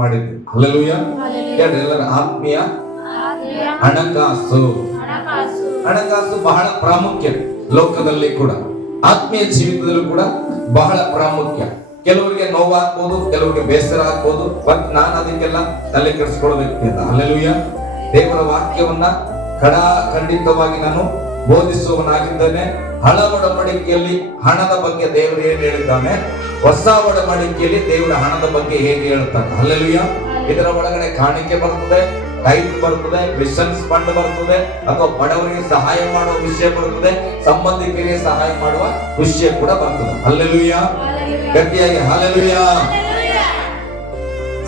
ಮಾಡಿದ್ವಿ. ಹಲ್ಲೆಲೂಯಾ. ಎಲ್ಲರ ಆತ್ಮೀಯ ಹಣಕಾಸು ಬಹಳ ಪ್ರಾಮುಖ್ಯ. ಲೋಕದಲ್ಲಿ ಕೂಡ ಆತ್ಮೀಯ ಜೀವಿತದಲ್ಲೂ ಕೂಡ ಬಹಳ ಪ್ರಾಮುಖ್ಯ. ಕೆಲವರಿಗೆ ನೋವಾಗ್ಬೋದು, ಕೆಲವರಿಗೆ ಬೇಸರ ಆಗ್ಬೋದು, ಬಟ್ ನಾನು ಅದಕ್ಕೆಲ್ಲ ತಲೆ ಕೆಡಿಸ್ಕೊಳ್ಬೇಕಿಲ್ಲ. ಹಲ್ಲೆಲೂಯಾ. ದೇವರ ವಾಕ್ಯವನ್ನ ಖಂಡಿತವಾಗಿ ನಾನು ಬೋಧಿಸುವವನಾಗಿದ್ದೇನೆ. ಹಳ ಒಡಂಬಡಿಕೆಯಲ್ಲಿ ಹಣದ ಬಗ್ಗೆ ದೇವರು ಏನು ಹೇಳಿದ್ದಾನೆ, ಹೊಸ ಒಡಂಬಡಿಕೆಯಲ್ಲಿ ದೇವರ ಹಣದ ಬಗ್ಗೆ ಹೇಗೆ ಹೇಳ್ತಾನೆ. ಹಲ್ಲೆಲೂಯಾ. ಇದರ ಒಳಗಡೆ ಕಾಣಿಕೆ ಬರ್ತದೆ, ಟೈತ್ ಬರ್ತದೆ, ಮಿಷನ್ಸ್ ಫಂಡ್ ಬರ್ತದೆ, ಅಥವಾ ಬಡವರಿಗೆ ಸಹಾಯ ಮಾಡುವ ವಿಷಯ ಬರ್ತದೆ, ಸಂಬಂಧಿಕರಿಗೆ ಸಹಾಯ ಮಾಡುವ ವಿಷಯ ಕೂಡ ಬರ್ತದೆ. ಹಲ್ಲೆಲೂಯಾ. ಗಟ್ಟಿಯಾಗಿ ಹಲ್ಲೆಲೂಯಾ.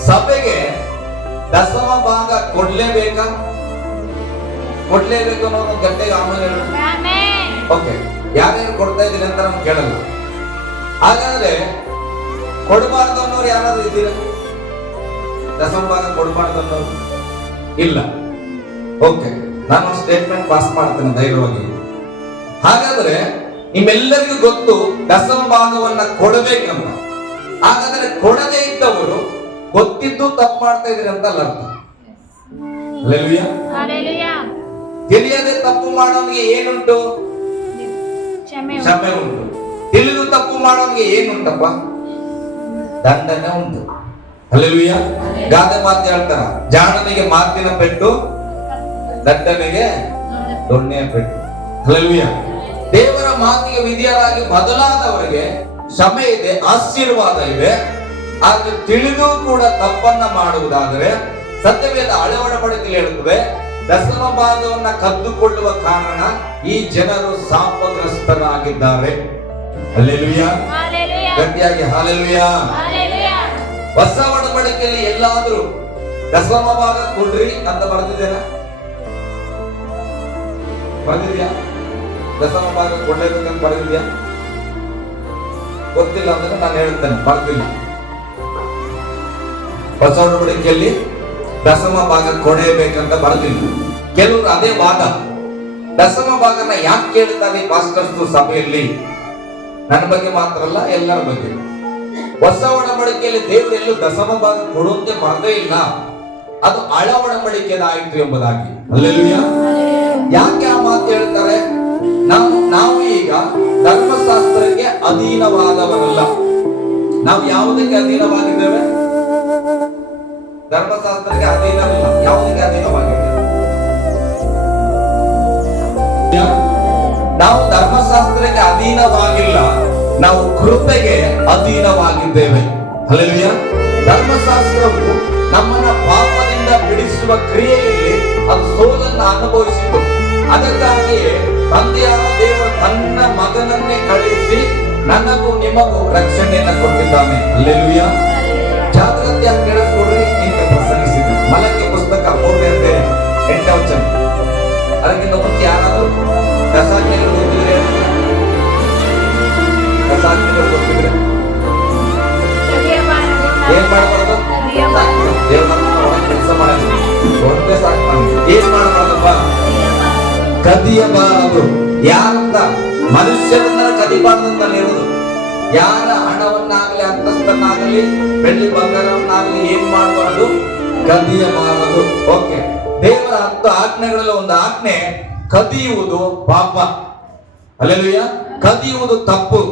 ಸಭೆಗೆ ದಶಮ ಭಾಗ ಕೊಡ್ಲೇಬೇಕಾ ಅನ್ನೋದು ಗಟ್ಟಿಗೆ ಆಮೇಲೆ ಓಕೆ, ಯಾರ್ಯಾರು ಕೊಡ್ತಾ ಇದ್ದೀರಿ ಅಂತ ನಮ್ಗೆ ಕೇಳಲ್ಲ. ಹಾಗಾದ್ರೆ ಕೊಡಬಾರ್ದು ಅನ್ನೋರು ಯಾರಾದ್ರೂ ಇದ್ದೀರಾ? ದಶಮ ಭಾಗ ಕೊಡಬಾರ್ದು ಅನ್ನೋರು ಇಲ್ಲ. ಓಕೆ, ನಾನು ಸ್ಟೇಟ್ಮೆಂಟ್ ಪಾಸ್ ಮಾಡ್ತೇನೆ ಧೈರ್ಯವಾಗಿ. ಹಾಗಾದ್ರೆ ನಿಮ್ಮೆಲ್ಲರಿಗೂ ಗೊತ್ತು ದಶಮ ಭಾಗವನ್ನ ಕೊಡಬೇಕಂತ. ಹಾಗಾದ್ರೆ ಕೊಡದೇ ಇದ್ದವರು ಗೊತ್ತಿದ್ದು ತಪ್ಪು ಮಾಡ್ತಾ ಇದ್ದೀರಿ ಅಂತ ಅಲ್ಲ ಅರ್ಥ. ತಿಳಿಯದೆ ತಪ್ಪು ಮಾಡೋನಿಗೆ ಏನುಂಟು? ಕ್ಷಮೆ ಉಂಟು. ತಿಳಿದು ತಪ್ಪು ಮಾಡೋನಿಗೆ ಏನುಂಟಪ್ಪ? ದಂಡನೆ ಉಂಟು. ಹಲ್ಲೆಲೂಯಾ. ಗಾದೆ ಮಾತು ಹೇಳ್ತಾರ, ಜಾಣನಿಗೆ ಮಾತಿನ ಪೆಟ್ಟು, ದಂಡನೆಗೆ ದೊಣ್ಣೆಯ ಪೆಟ್ಟು. ಹಲ್ಲೆಲೂಯಾ. ದೇವರ ಮಾತಿಗೆ ವಿಧಿಯರಾಗಿ ಬದಲಾದವರಿಗೆ ಕ್ಷಮೆ ಇದೆ, ಆಶೀರ್ವಾದ ಇದೆ. ಆದ್ರೆ ತಿಳಿದು ಕೂಡ ತಪ್ಪನ್ನ ಮಾಡುವುದಾದರೆ ಸತ್ಯವೇದ ಹಳೆ ಒಡಂಬಡಿಕೆಯಲ್ಲಿ ಹೇಳುತ್ತದೆ, ದಶಮ ಭಾಗವನ್ನ ಕದ್ದುಕೊಳ್ಳುವ ಕಾರಣ ಈ ಜನರು ಶಾಪಗ್ರಸ್ತರಾಗಿದ್ದಾರೆ. ಹಲ್ಲೆಲೂಯಾ. ಗಟ್ಟಿಯಾಗಿ ಹಲ್ಲೆಲೂಯಾ. ಹೊಸ ಒಡಂಬಡಿಕೆಯಲ್ಲಿ ಎಲ್ಲಾದ್ರೂ ದಶಮ ಭಾಗ ಕೊಡ್ರಿ ಅಂತ ಬರ್ದಿದ್ದೇನಾ? ಬರ್ದಿದ್ಯಾ? ದಶಮ ಭಾಗ ಕೊಡ್ಲೇಬೇಕಂತ ಬರ್ದಿದ್ಯಾ? ಗೊತ್ತಿಲ್ಲ ಅಂದ್ರೆ ನಾನು ಹೇಳ್ತೇನೆ, ಬರ್ದಿಲ್ಲ. ಹೊಸ ಒಡಂಬಡಿಕೆಯಲ್ಲಿ ದಶಮ ಭಾಗ ಕೊಡಬೇಕಂತ ಬರ್ದಿಲ್ಲ. ಕೆಲವರು ಅದೇ ವಾದ, ದಶಮ ಭಾಗನ ಯಾಕೆ ಕೇಳ್ತಾರೆ ಪಾಸ್ಟರ್ಸ್ ಸಭೆಯಲ್ಲಿ? ನನ್ನ ಬಗ್ಗೆ ಮಾತ್ರ ಅಲ್ಲ, ಎಲ್ಲರ ಬಗ್ಗೆ. ಹೊಸ ಒಡಂಬಡಿಕೆಯಲ್ಲಿ ದೇವರು ಎಲ್ಲೂ ದಶಮ ಭಾಗ ಕೊಡುವಂತೆ ಬರದೇ ಇಲ್ಲ. ಅದು ಹಳ ಒಡಂಬಡಿಕೆದ ಆಯ್ತು ಎಂಬುದಾಗಿ. ಹಲ್ಲೆಲೂಯಾ. ಯಾಕೆ ಆ ಮಾತು ಹೇಳ್ತಾರೆ? ನಾವು ಈಗ ಧರ್ಮಶಾಸ್ತ್ರಕ್ಕೆ ಅಧೀನವಾದವರಲ್ಲ. ನಾವು ಯಾವುದಕ್ಕೆ ಅಧೀನವಾಗಿದ್ದೇವೆ? ಧರ್ಮಶಾಸ್ತ್ರಕ್ಕೆ ಅಧೀನವಿಲ್ಲ. ಯಾವುದಕ್ಕೆ ಅಧೀನವಾಗಿದ್ದೇವೆ? ನಾವು ಧರ್ಮಶಾಸ್ತ್ರಕ್ಕೆ ಅಧೀನವಾಗಿಲ್ಲ, ನಾವು ಕೃಪೆಗೆ ಅಧೀನವಾಗಿದ್ದೇವೆ. ಹಲ್ಲೆಲೂಯಾ. ಧರ್ಮಶಾಸ್ತ್ರವು ನಮ್ಮನ್ನ ಪಾಪದಿಂದ ಬಿಡಿಸುವ ಕ್ರಿಯೆಯಲ್ಲಿ ಅದು ಸೋಲನ್ನು ಅನುಭವಿಸಿತು. ಅದಕ್ಕಾಗಿಯೇ ತಂದೆಯಾದ ದೇವರು ತನ್ನ ಮಗನನ್ನೇ ಕಳುಹಿಸಿ ನನಗೂ ನಿಮಗೂ ರಕ್ಷಣೆಯನ್ನು ಕೊಟ್ಟಿದ್ದಾನೆ. ಹಲ್ಲೆಲೂಯಾ. ಜಾಗೃತಿಯಾಗಿ ಕೇಳಿಸ್ಕೊಡ್ರಿ. ನಿಮಗೆ ಪ್ರಸಂಗಿಸಿದ ಮಲಕಿ ಪುಸ್ತಕ 3:8 ವಚನ. ಅದಕ್ಕಿಂತ ಮುಂಚೆ ಯಾರಾದರೂ ಕಸಾಜ್ಞೆಗಳು ಗೊತ್ತಿದ್ರೆ, ಕಸಾಜ್ಞೆಗಳು ಗೊತ್ತಿದ್ರೆ ಏನ್ ಮಾಡಬಾರ್ದು? ಕೆಲಸ ಮಾಡಿದ್ರು ಒಂದೇ ಸಾಕು. ಏನ್ ಮಾಡಬಾರ್ದಪ್ಪ? ಕದಿಯಬಾರದು. ಯಾರಂತ? ಮನುಷ್ಯರನ್ನ ಕದಿಬಾರ್ದಂತ ಇರುವುದು. ಯಾರ ಹಣವನ್ನಾಗಲಿ ಅಂತಸ್ತನ್ನಾಗಲಿ ಬೆಳ್ಳಿ ಬಂಗಾರವನ್ನಾಗಲಿ ಏನ್ ಮಾಡಬಾರದು? ಕದಿಯಬಾರದು. ಓಕೆ, ದೇವರ 10 ಆಜ್ಞೆಗಳಲ್ಲಿ ಒಂದು ಆಜ್ಞೆ ಕದಿಯುವುದು ಪಾಪ. ಹಲ್ಲೆಲೂಯಾ. ಕದಿಯುವುದು ತಪ್ಪು.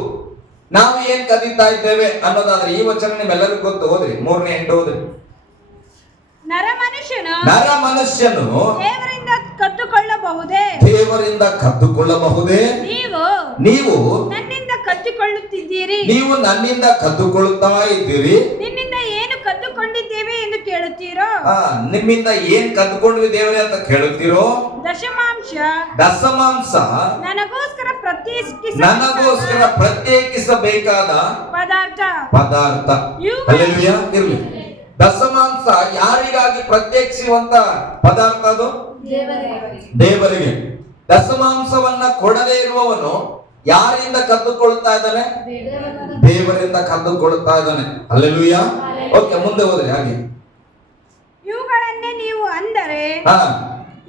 ನಾವು ಏನ್ ಕದೀತಾ ಇದ್ದೇವೆ ಅನ್ನೋದಾದ್ರೆ ಈ ವಚನ ನಿಮ್ಮೆಲ್ಲರಿಗೂ ಗೊತ್ತು. ಓದ್ರಿ 3:8 ಓದ್ರಿ. ನರಮನುಷ್ಯನು ದೇವರಿಂದ ಕದ್ದುಕೊಳ್ಳಬಹುದೇ? ದೇವರಿಂದ ಕದ್ದುಕೊಳ್ಳಬಹುದೇ? ನೀವು ನನ್ನಿಂದ ಕದ್ದುಕೊಳ್ಳುತ್ತಿದ್ದೀರಿ. ನೀವು ನನ್ನಿಂದ ಕದ್ದುಕೊಳ್ಳುತ್ತಾ ಇದ್ದೀರಿ. ನಿನ್ನಿಂದ ಏನು ಕದ್ದುಕೊಂಡಿದ್ದೇವೆ ಎಂದು ಕೇಳುತ್ತೀರೋ? ನಿಮ್ಮಿಂದ ಏನ್ ಕದ್ದುಕೊಂಡ್ವಿ ದೇವರೇ ಅಂತ ಕೇಳುತ್ತೀರೋ? ದಶಮಾಂಶ ನನಗೋಸ್ಕರ ಪ್ರತ್ಯೇಕಿಸಬೇಕಾದ ಪದಾರ್ಥ. ಹಲ್ಲೆಲೂಯಾ. ಇರ್ಲಿ. ದಶಮಾಂಶ ಯಾರಿಗಾಗಿ ಪ್ರತ್ಯೇಕಿಸುವಂತ ಪದಾರ್ಥ? ಅದು ದೇವರಿಗೆ. ದಶಮಾಂಶವನ್ನ ಕೊಡದೇ ಇರುವವನು ಯಾರಿಂದ ಕದ್ದುಕೊಳ್ಳುತ್ತಾ ಇದ್ದಾನೆ? ದೇವರಿಂದ ಕದ್ದುಕೊಳ್ಳುತ್ತಾ ಇದ್ದಾನೆ. ಹಲ್ಲೆಲೂಯಾ. ಓಕೆ, ಮುಂದೆ ಹೋದ್ರೆ ಹಾಗೆ. ಇವುಗಳನ್ನೇ ನೀವು ಅಂದರೆ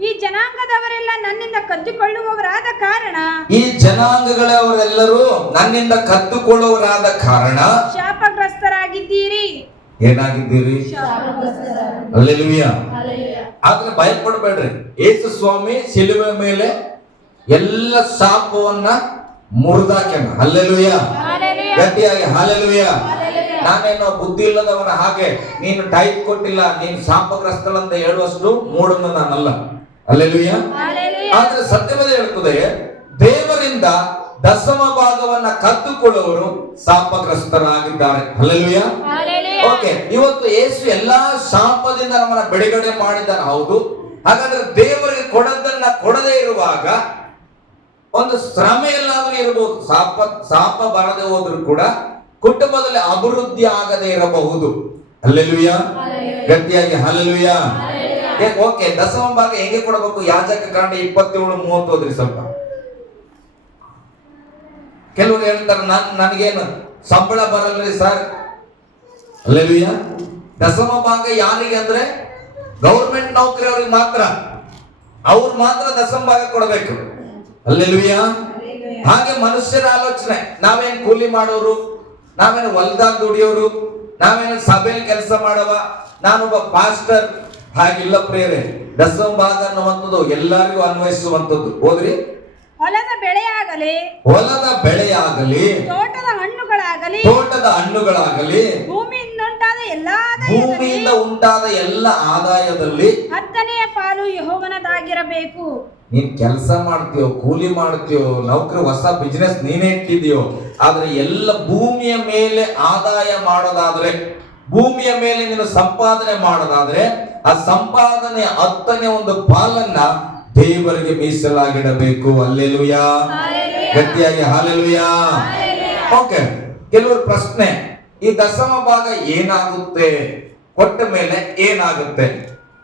ಈ ಜನಾಂಗದವರೆಲ್ಲ ನನ್ನಿಂದ ಕದ್ದುಕೊಳ್ಳುವವರಾದ ಕಾರಣ, ಈ ಜನಾಂಗಗಳವರೆಲ್ಲರೂ ನನ್ನಿಂದ ಕದ್ದುಕೊಳ್ಳುವವರಾದ ಕಾರಣ ಶಾಪಗ್ರಸ್ತರಾಗಿದ್ದೀರಿ. ಏನಾಗಿದ್ದೀರಿ? ಹಲ್ಲೆಲೂಯಾ. ಆದ್ರೆ ಭಯಪಡಬೇಡ್ರಿ. ಯೇಸು ಸ್ವಾಮಿ ಶಿಲುಬೆ ಮೇಲೆ ಎಲ್ಲ ಶಾಪವನ್ನ ಮುರಿದಾಕ್ಯಾನ. ಹಲ್ಲೆಲೂಯಾ. ಗಟ್ಟಿಯಾಗಿ ಹಲ್ಲೆಲೂಯಾ. ನಾನೇನೋ ಬುದ್ಧಿ ಇಲ್ಲದವನ ಹಾಗೆ ನೀನು ಟೈಪ್ ಕೊಟ್ಟಿಲ್ಲ, ನೀನು ಶಾಪಗ್ರಸ್ತಳಂತ ಹೇಳುವಷ್ಟು ಮೂಢನ ನಾನಲ್ಲ. ಹಲ್ಲೆಲೂಯಾ. ಆದ್ರೆ ಸತ್ಯವೇದ ಹೇಳ್ತದೆ, ದೇವರಿಂದ ದಶಮ ಭಾಗವನ್ನ ಕದ್ದುಕೊಳ್ಳುವವರು ಶಾಪಗ್ರಸ್ತರಾಗಿದ್ದಾರೆ. ಹಲ್ಲೆಲೂಯಾ. ಓಕೆ, ಇವತ್ತು ಯೇಸು ಎಲ್ಲಾ ಶಾಪದಿಂದ ನಮ್ಮನ್ನ ಬಿಡುಗಡೆ ಮಾಡಿದ್ದಾನೆ. ಹೌದು. ಹಾಗಾದ್ರೆ ದೇವರಿಗೆ ಕೊಡದನ್ನ ಕೊಡದೇ ಇರುವಾಗ ಒಂದು ಶ್ರಮೆ ಎಲ್ಲಾದ್ರೂ ಇರಬಹುದು. ಶಾಪ ಬರದೆ ಹೋದ್ರು ಕೂಡ ಕುಟುಂಬದಲ್ಲಿ ಅಭಿವೃದ್ಧಿ ಆಗದೆ ಇರಬಹುದು. ಹಲ್ಲೆಲೂಯಾ. ಗಟ್ಟಿಯಾಗಿ ಹಲ್ಲೆಲೂಯಾ. ಓಕೆ, ದಶಮ ಭಾಗ ಹೆಂಗೆ ಕೊಡಬೇಕು? ಯಾಜಕ ಕಾಂಡ 27:30 ಓದ್ರಿ ಸ್ವಲ್ಪ. ಕೆಲವರು ಹೇಳ್ತಾರೆ, ನನಗೇನು ಸಂಬಳ ಬರಲ್ರಿ ಸರ್. ಹಲ್ಲೆಲೂಯಾ. ದಶಮ ಭಾಗ ಯಾರಿಗೆ ಅಂದ್ರೆ ಗೌರ್ಮೆಂಟ್ ನೌಕರಿ ಅವ್ರಿಗೆ ಮಾತ್ರ, ಅವ್ರು ಮಾತ್ರ ದಶಮ ಭಾಗ ಕೊಡಬೇಕು. ಹಲ್ಲೆಲೂಯಾ. ಹಾಗೆ ಮನುಷ್ಯರ ಆಲೋಚನೆ, ನಾವೇನ್ ಕೂಲಿ ಮಾಡೋರು, ನಾವೇನು ಹೊಲ್ದಾಗ ದುಡಿಯೋರು, ನಾವೇನು ಸಭೆಯಲ್ಲಿ ಕೆಲಸ ಮಾಡವ, ನಾನೊಬ್ಬ ಪಾಸ್ಟರ್. ಹಾಗಿಲ್ಲ ಪ್ರಿಯರೇ. ದಶಮ ಭಾಗ ಅನ್ನುವಂಥದ್ದು ಎಲ್ಲರಿಗೂ ಅನ್ವಯಿಸುವಂಥದ್ದು. ಹೋದ್ರಿ, ಹೊಲದ ಬೆಳೆಯಾಗಲಿ, ತೋಟದ ಹಣ್ಣುಗಳಾಗಲಿ, ಭೂಮಿಯಿಂದ ಉಂಟಾದ ಎಲ್ಲ ಆದಾಯದಲ್ಲಿ 10ನೇ ಪಾಲು ಯೆಹೋವನದಾಗಿರಬೇಕು. ನೀನ್ ಕೆಲಸ ಮಾಡ್ತೀಯೋ, ಕೂಲಿ ಮಾಡ್ತೀಯೋ, ನೌಕರಿ, ಹೊಸ ಬಿಸಿನೆಸ್ ನೀನೇ ಇಟ್ಟಿದೆಯೋ, ಆದ್ರೆ ಎಲ್ಲ ಭೂಮಿಯ ಮೇಲೆ ಆದಾಯ ಮಾಡೋದಾದ್ರೆ, ಭೂಮಿಯ ಮೇಲೆ ನೀನು ಸಂಪಾದನೆ ಮಾಡೋದಾದ್ರೆ, ಆ ಸಂಪಾದನೆ 10ನೇ ಒಂದು ಪಾಲನ್ನ ದೇವರಿಗೆ ಮೀಸಲಾಗಿಡಬೇಕು. ಹಲ್ಲೆಲೂಯಾ. ಗಟ್ಟಿಯಾಗಿ ಹಲ್ಲೆಲೂಯಾ. ಓಕೆ, ಕೆಲವರು ಪ್ರಶ್ನೆ, ಈ ದಶಮ ಭಾಗ ಏನಾಗುತ್ತೆ, ಕೊಟ್ಟ ಮೇಲೆ ಏನಾಗುತ್ತೆ?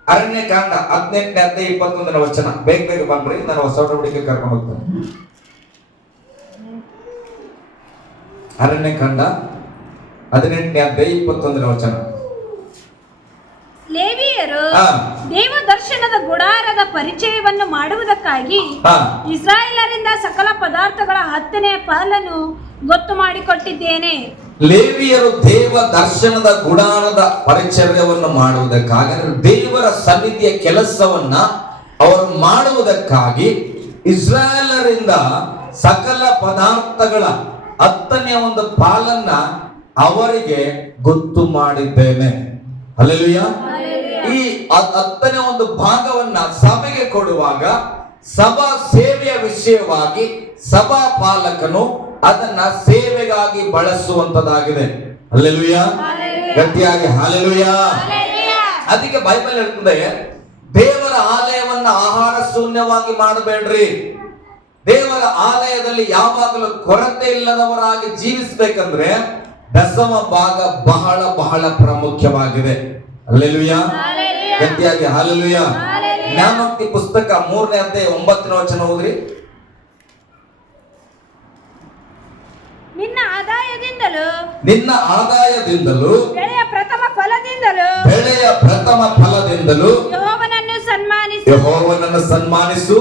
ಅರಣ್ಯಕಾಂಡ 18ನೇ ಅಧ್ಯಾಯ 21ನೇ ವಚನ. ಬೇಗ ಬನ್ರಿ, ನಾನು ಹೊಸ ಒಡಂಬಡಿಕೆ ಕರ್ಕೊಂಡು ಹೋಗ್ತೇನೆ. ಅರಣ್ಯಕಾಂಡ 18ನೇ ಅಧ್ಯಾಯ 21ನೇ ವಚನ. ಲೇವಿಯರು ದೇವದರ್ಶನದ ಗುಡಾರದ ಪರಿಚಯವನ್ನು ಮಾಡುವುದಕ್ಕಾಗಿ ಇಸ್ರಾಯೇಲರಿಂದ ಸಕಲ ಪದಾರ್ಥಗಳ 10ನೇ ಪಾಲನ್ನು ಗೊತ್ತು ಮಾಡಿಕೊಟ್ಟಿದ್ದೇನೆ. ಲೇವಿಯರು ದೇವ ದರ್ಶನದ ಗುಡಾರದ ಪರಿಚರ್ಯವನ್ನು ಮಾಡುವುದಕ್ಕಾಗಿ, ದೇವರ ಸನ್ನಿಧಿಯ ಕೆಲಸವನ್ನ ಅವರು ಮಾಡುವುದಕ್ಕಾಗಿ ಇಸ್ರಾಯೇಲರಿಂದ ಸಕಲ ಪದಾರ್ಥಗಳ 10ನೇ ಒಂದು ಪಾಲನ್ನ ಅವರಿಗೆ ಗೊತ್ತು ಮಾಡಿದ್ದೇನೆ. ಹಲ್ಲೆಲೂಯಾ. ಈ 10ನೇ ಒಂದು ಭಾಗವನ್ನ ಸಭೆಗೆ ಕೊಡುವಾಗ ಸಭಾ ಸೇವೆಯ ವಿಷಯವಾಗಿ ಸಭಾ ಪಾಲಕನು ಅದನ್ನ ಸೇವೆಗಾಗಿ ಬಳಸುವಂತದಾಗಿದೆ. ಹಲ್ಲೆಲೂಯಾ. ಗಟ್ಟಿಯಾಗಿ ಹಲ್ಲೆಲೂಯಾ. ಅದಕ್ಕೆ ಬೈಬಲ್ ಹೇಳ್ತದೆ, ದೇವರ ಆಲಯವನ್ನ ಆಹಾರ ಶೂನ್ಯವಾಗಿ ಮಾಡಬೇಡ್ರಿ. ದೇವರ ಆಲಯದಲ್ಲಿ ಯಾವಾಗಲೂ ಕೊರತೆ ಇಲ್ಲದವರಾಗಿ ಜೀವಿಸಬೇಕಂದ್ರೆ ದಶಮ ಭಾಗ ಬಹಳ ಬಹಳ ಪ್ರಾಮುಖ್ಯವಾಗಿದೆ. ಹಲ್ಲೆಲೂಯಾ. ಗಟ್ಟಿಯಾಗಿ ಹಲ್ಲೆಲೂಯಾ. ಜ್ಞಾನೋಕ್ತಿ ಪುಸ್ತಕ 3ನೇ ಅಧ್ಯಾಯ 9ನೇ ವಚನ ಓದ್ರಿ. ನಿನ್ನ ಆದಾಯದಿಂದಲೂ ಬೆಳೆಯ ಪ್ರಥಮ ಫಲದಿಂದಲೂ ಯೆಹೋವನನ್ನು ಸನ್ಮಾನಿಸು.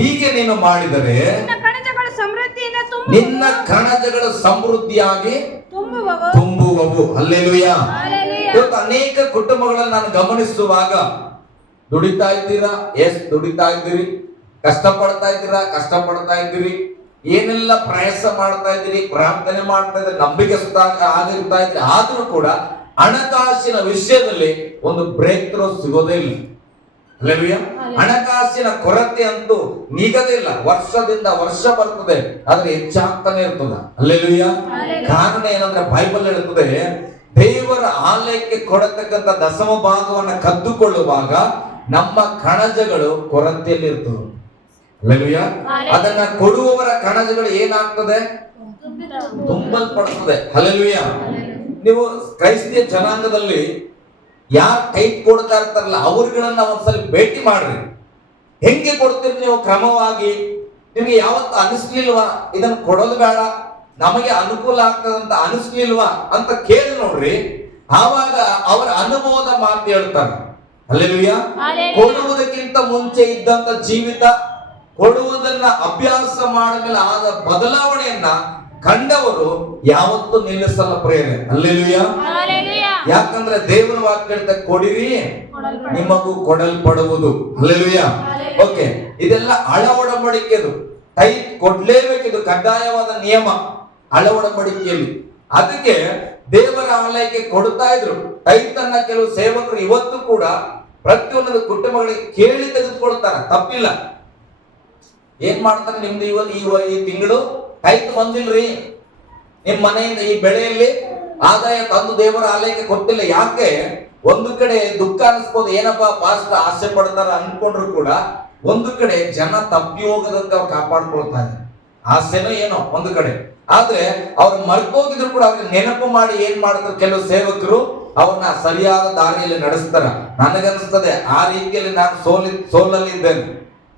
ಹೀಗೆ ನೀನು ಮಾಡಿದರೆ ನಿನ್ನ ಕಣಜಗಳು ಸಮೃದ್ಧಿಯಾಗಿ ತುಂಬುವವು. ಹಲ್ಲೆಲೂಯಾ. ಇವತ್ತು ಅನೇಕ ಕುಟುಂಬಗಳನ್ನು ನಾನು ಗಮನಿಸುವಾಗ, ದುಡಿತಾ ಇದ್ದೀರಾ? ಎಸ್, ದುಡಿತಾ ಇದ್ದೀರಿ. ಕಷ್ಟಪಡ್ತಾ ಇದ್ದೀರಿ. ಏನೆಲ್ಲ ಪ್ರಯಾಸ ಮಾಡ್ತಾ ಇದ್ದೀರಿ, ಪ್ರಾರ್ಥನೆ ಮಾಡ್ತಾ ಇದ್ದೀರಿ, ನಂಬಿಕೆಸ್ತಾಗ ಆಗಿರ್ತಾ ಇದ್ದೀರಿ. ಆದ್ರೂ ಕೂಡ ಹಣಕಾಸಿನ ವಿಷಯದಲ್ಲಿ ಒಂದು ಬ್ರೇಕ್ ಥ್ರೂ ಸಿಗೋದೇ ಇಲ್ಲ. ಹಲ್ಲೆಲೂಯಾ. ಹಣಕಾಸಿನ ಕೊರತೆ ಅಂತೂ ನೀಗದೇ ಇಲ್ಲ. ವರ್ಷದಿಂದ ವರ್ಷ ಬರ್ತದೆ, ಆದ್ರೆ ಹೆಚ್ಚಾಗ್ತಾನೆ ಇರ್ತದ. ಹಲ್ಲೆಲೂಯಾ. ಕಾರಣ ಏನಂದ್ರೆ ಬೈಬಲ್ ಹೇಳ್ತದೆ, ದೇವರ ಆಲಯಕ್ಕೆ ಕೊಡತಕ್ಕಂತ ದಶಮ ಭಾಗವನ್ನ ಕದ್ದುಕೊಳ್ಳುವಾಗ ನಮ್ಮ ಕಣಜಗಳು ಕೊರತೆಯಲ್ಲಿ ಇರ್ತದೆ. ಹಲ್ಲೆಲೂಯಾ. ಅದನ್ನ ಕೊಡುವವರ ಕಣಜಗಳು ಏನಾಗ್ತದೆ? ತುಂಬಲ್ಪಡ್ತದೆ. ಹಲ್ಲೆಲೂಯಾ. ನೀವು ಕ್ರೈಸ್ತಿಯ ಜನಾಂಗದಲ್ಲಿ ಯಾರು ಟೈಪ್ ಕೊಡ್ತಾ ಇರ್ತಾರಲ್ಲ, ಅವ್ರುಗಳನ್ನ ಒಂದ್ಸಲ ಭೇಟಿ ಮಾಡ್ರಿ. ಹೆಂಗೆ ಕೊಡ್ತೀರಿ ನೀವು ಕ್ರಮವಾಗಿ? ನಿಮಗೆ ಯಾವತ್ತು ಅನಿಸ್ಲಿಲ್ವಾ ಇದನ್ನ ಕೊಡೋದು ಬೇಡ, ನಮಗೆ ಅನುಕೂಲ ಆಗ್ತದಂತ ಅನಿಸ್ಲಿಲ್ವಾ ಅಂತ ಕೇಳಿ ನೋಡ್ರಿ. ಆವಾಗ ಅವರ ಅನುಭವದ ಮಾತು ಹೇಳ್ತಾರೆ. ಹಲ್ಲೆಲೂಯಾ. ಕೊಡುವುದಕ್ಕಿಂತ ಮುಂಚೆ ಇದ್ದಂತ ಜೀವಿತ, ಕೊಡುವುದನ್ನ ಅಭ್ಯಾಸ ಮಾಡಿದ್ಮೇಲೆ ಆದ ಬದಲಾವಣೆಯನ್ನ ಕಂಡವರು ಯಾವತ್ತೂ ನಿಲ್ಲಿಸಲ್ಲ ಪ್ರೇರಣೆ. ಹಲ್ಲೆಲೂಯಾ. ಯಾಕಂದ್ರೆ ದೇವರ ವಾಕ್ಯ ಹೇಳ್ತಾ ಕೊಡಿರಿ ನಿಮಗೂ ಕೊಡಲ್ಪಡುವುದು. ಹಲ್ಲೆಲೂಯಾ. ಓಕೆ, ಇದೆಲ್ಲ ಹಳ ಒಡಂಬಡಿಕೆದು. ಟೈತ್ ಕೊಡ್ಲೇಬೇಕಿದು ಕಡ್ಡಾಯವಾದ ನಿಯಮ ಹಳ ಒಡಂಬಡಿಕೆಯಲ್ಲಿ. ಅದಕ್ಕೆ ದೇವರ ಆಲಯಕ್ಕೆ ಕೊಡ್ತಾ ಇದ್ರು ಟೈತ್ ಅನ್ನ. ಕೆಲವು ಸೇವಕರು ಇವತ್ತು ಕೂಡ ಪ್ರತಿಯೊಂದು ಕುಟುಂಬಗಳಿಗೆ ಕೇಳಿ ತೆಗೆದುಕೊಳ್ತಾರೆ, ತಪ್ಪಿಲ್ಲ. ಏನ್ ಮಾಡ್ತಾರೆ, ನಿಮ್ದು ಈ ತಿಂಗಳು ಟೈತ್ ಬಂದಿಲ್ರಿ, ನಿಮ್ ಮನೆಯಿಂದ ಈ ಬೆಳೆಯಲ್ಲಿ ಆದಾಯ ತಂದು ದೇವರ ಆಲಯಕ್ಕೆ ಕೊಟ್ಟಿಲ್ಲ. ಯಾಕೆ? ಒಂದು ಕಡೆ ದುಃಖ ಅನಿಸ್ಬೋದು, ಏನಪ್ಪಾ ಪಾಸ್ಟರ್ ಆಸೆ ಪಡ್ತಾರ ಅನ್ಕೊಂಡ್ರು ಕೂಡ ಒಂದು ಕಡೆ ಜನ ತಪ್ಪಿ ಹೋಗದಂತೆ ಅವ್ರು ಕಾಪಾಡ್ಕೊಳ್ತಾ ಇದ್ದಾರೆ. ಆಸೆನೋ ಏನೋ ಒಂದು ಕಡೆ, ಆದ್ರೆ ಅವ್ರು ಮರ್ತೋಗಿದ್ರು ಕೂಡ ಅವ್ರಿಗೆ ನೆನಪು ಮಾಡಿ ಏನ್ ಮಾಡ್ತಾರೆ ಕೆಲವು ಸೇವಕರು, ಅವ್ರನ್ನ ಸರಿಯಾದ ದಾರಿಯಲ್ಲಿ ನಡೆಸ್ತಾರ. ನನಗನ್ನಿಸ್ತದೆ ಆ ರೀತಿಯಲ್ಲಿ ನಾನು ಸೋಲಲ್ಲಿದ್ದೇನೆ.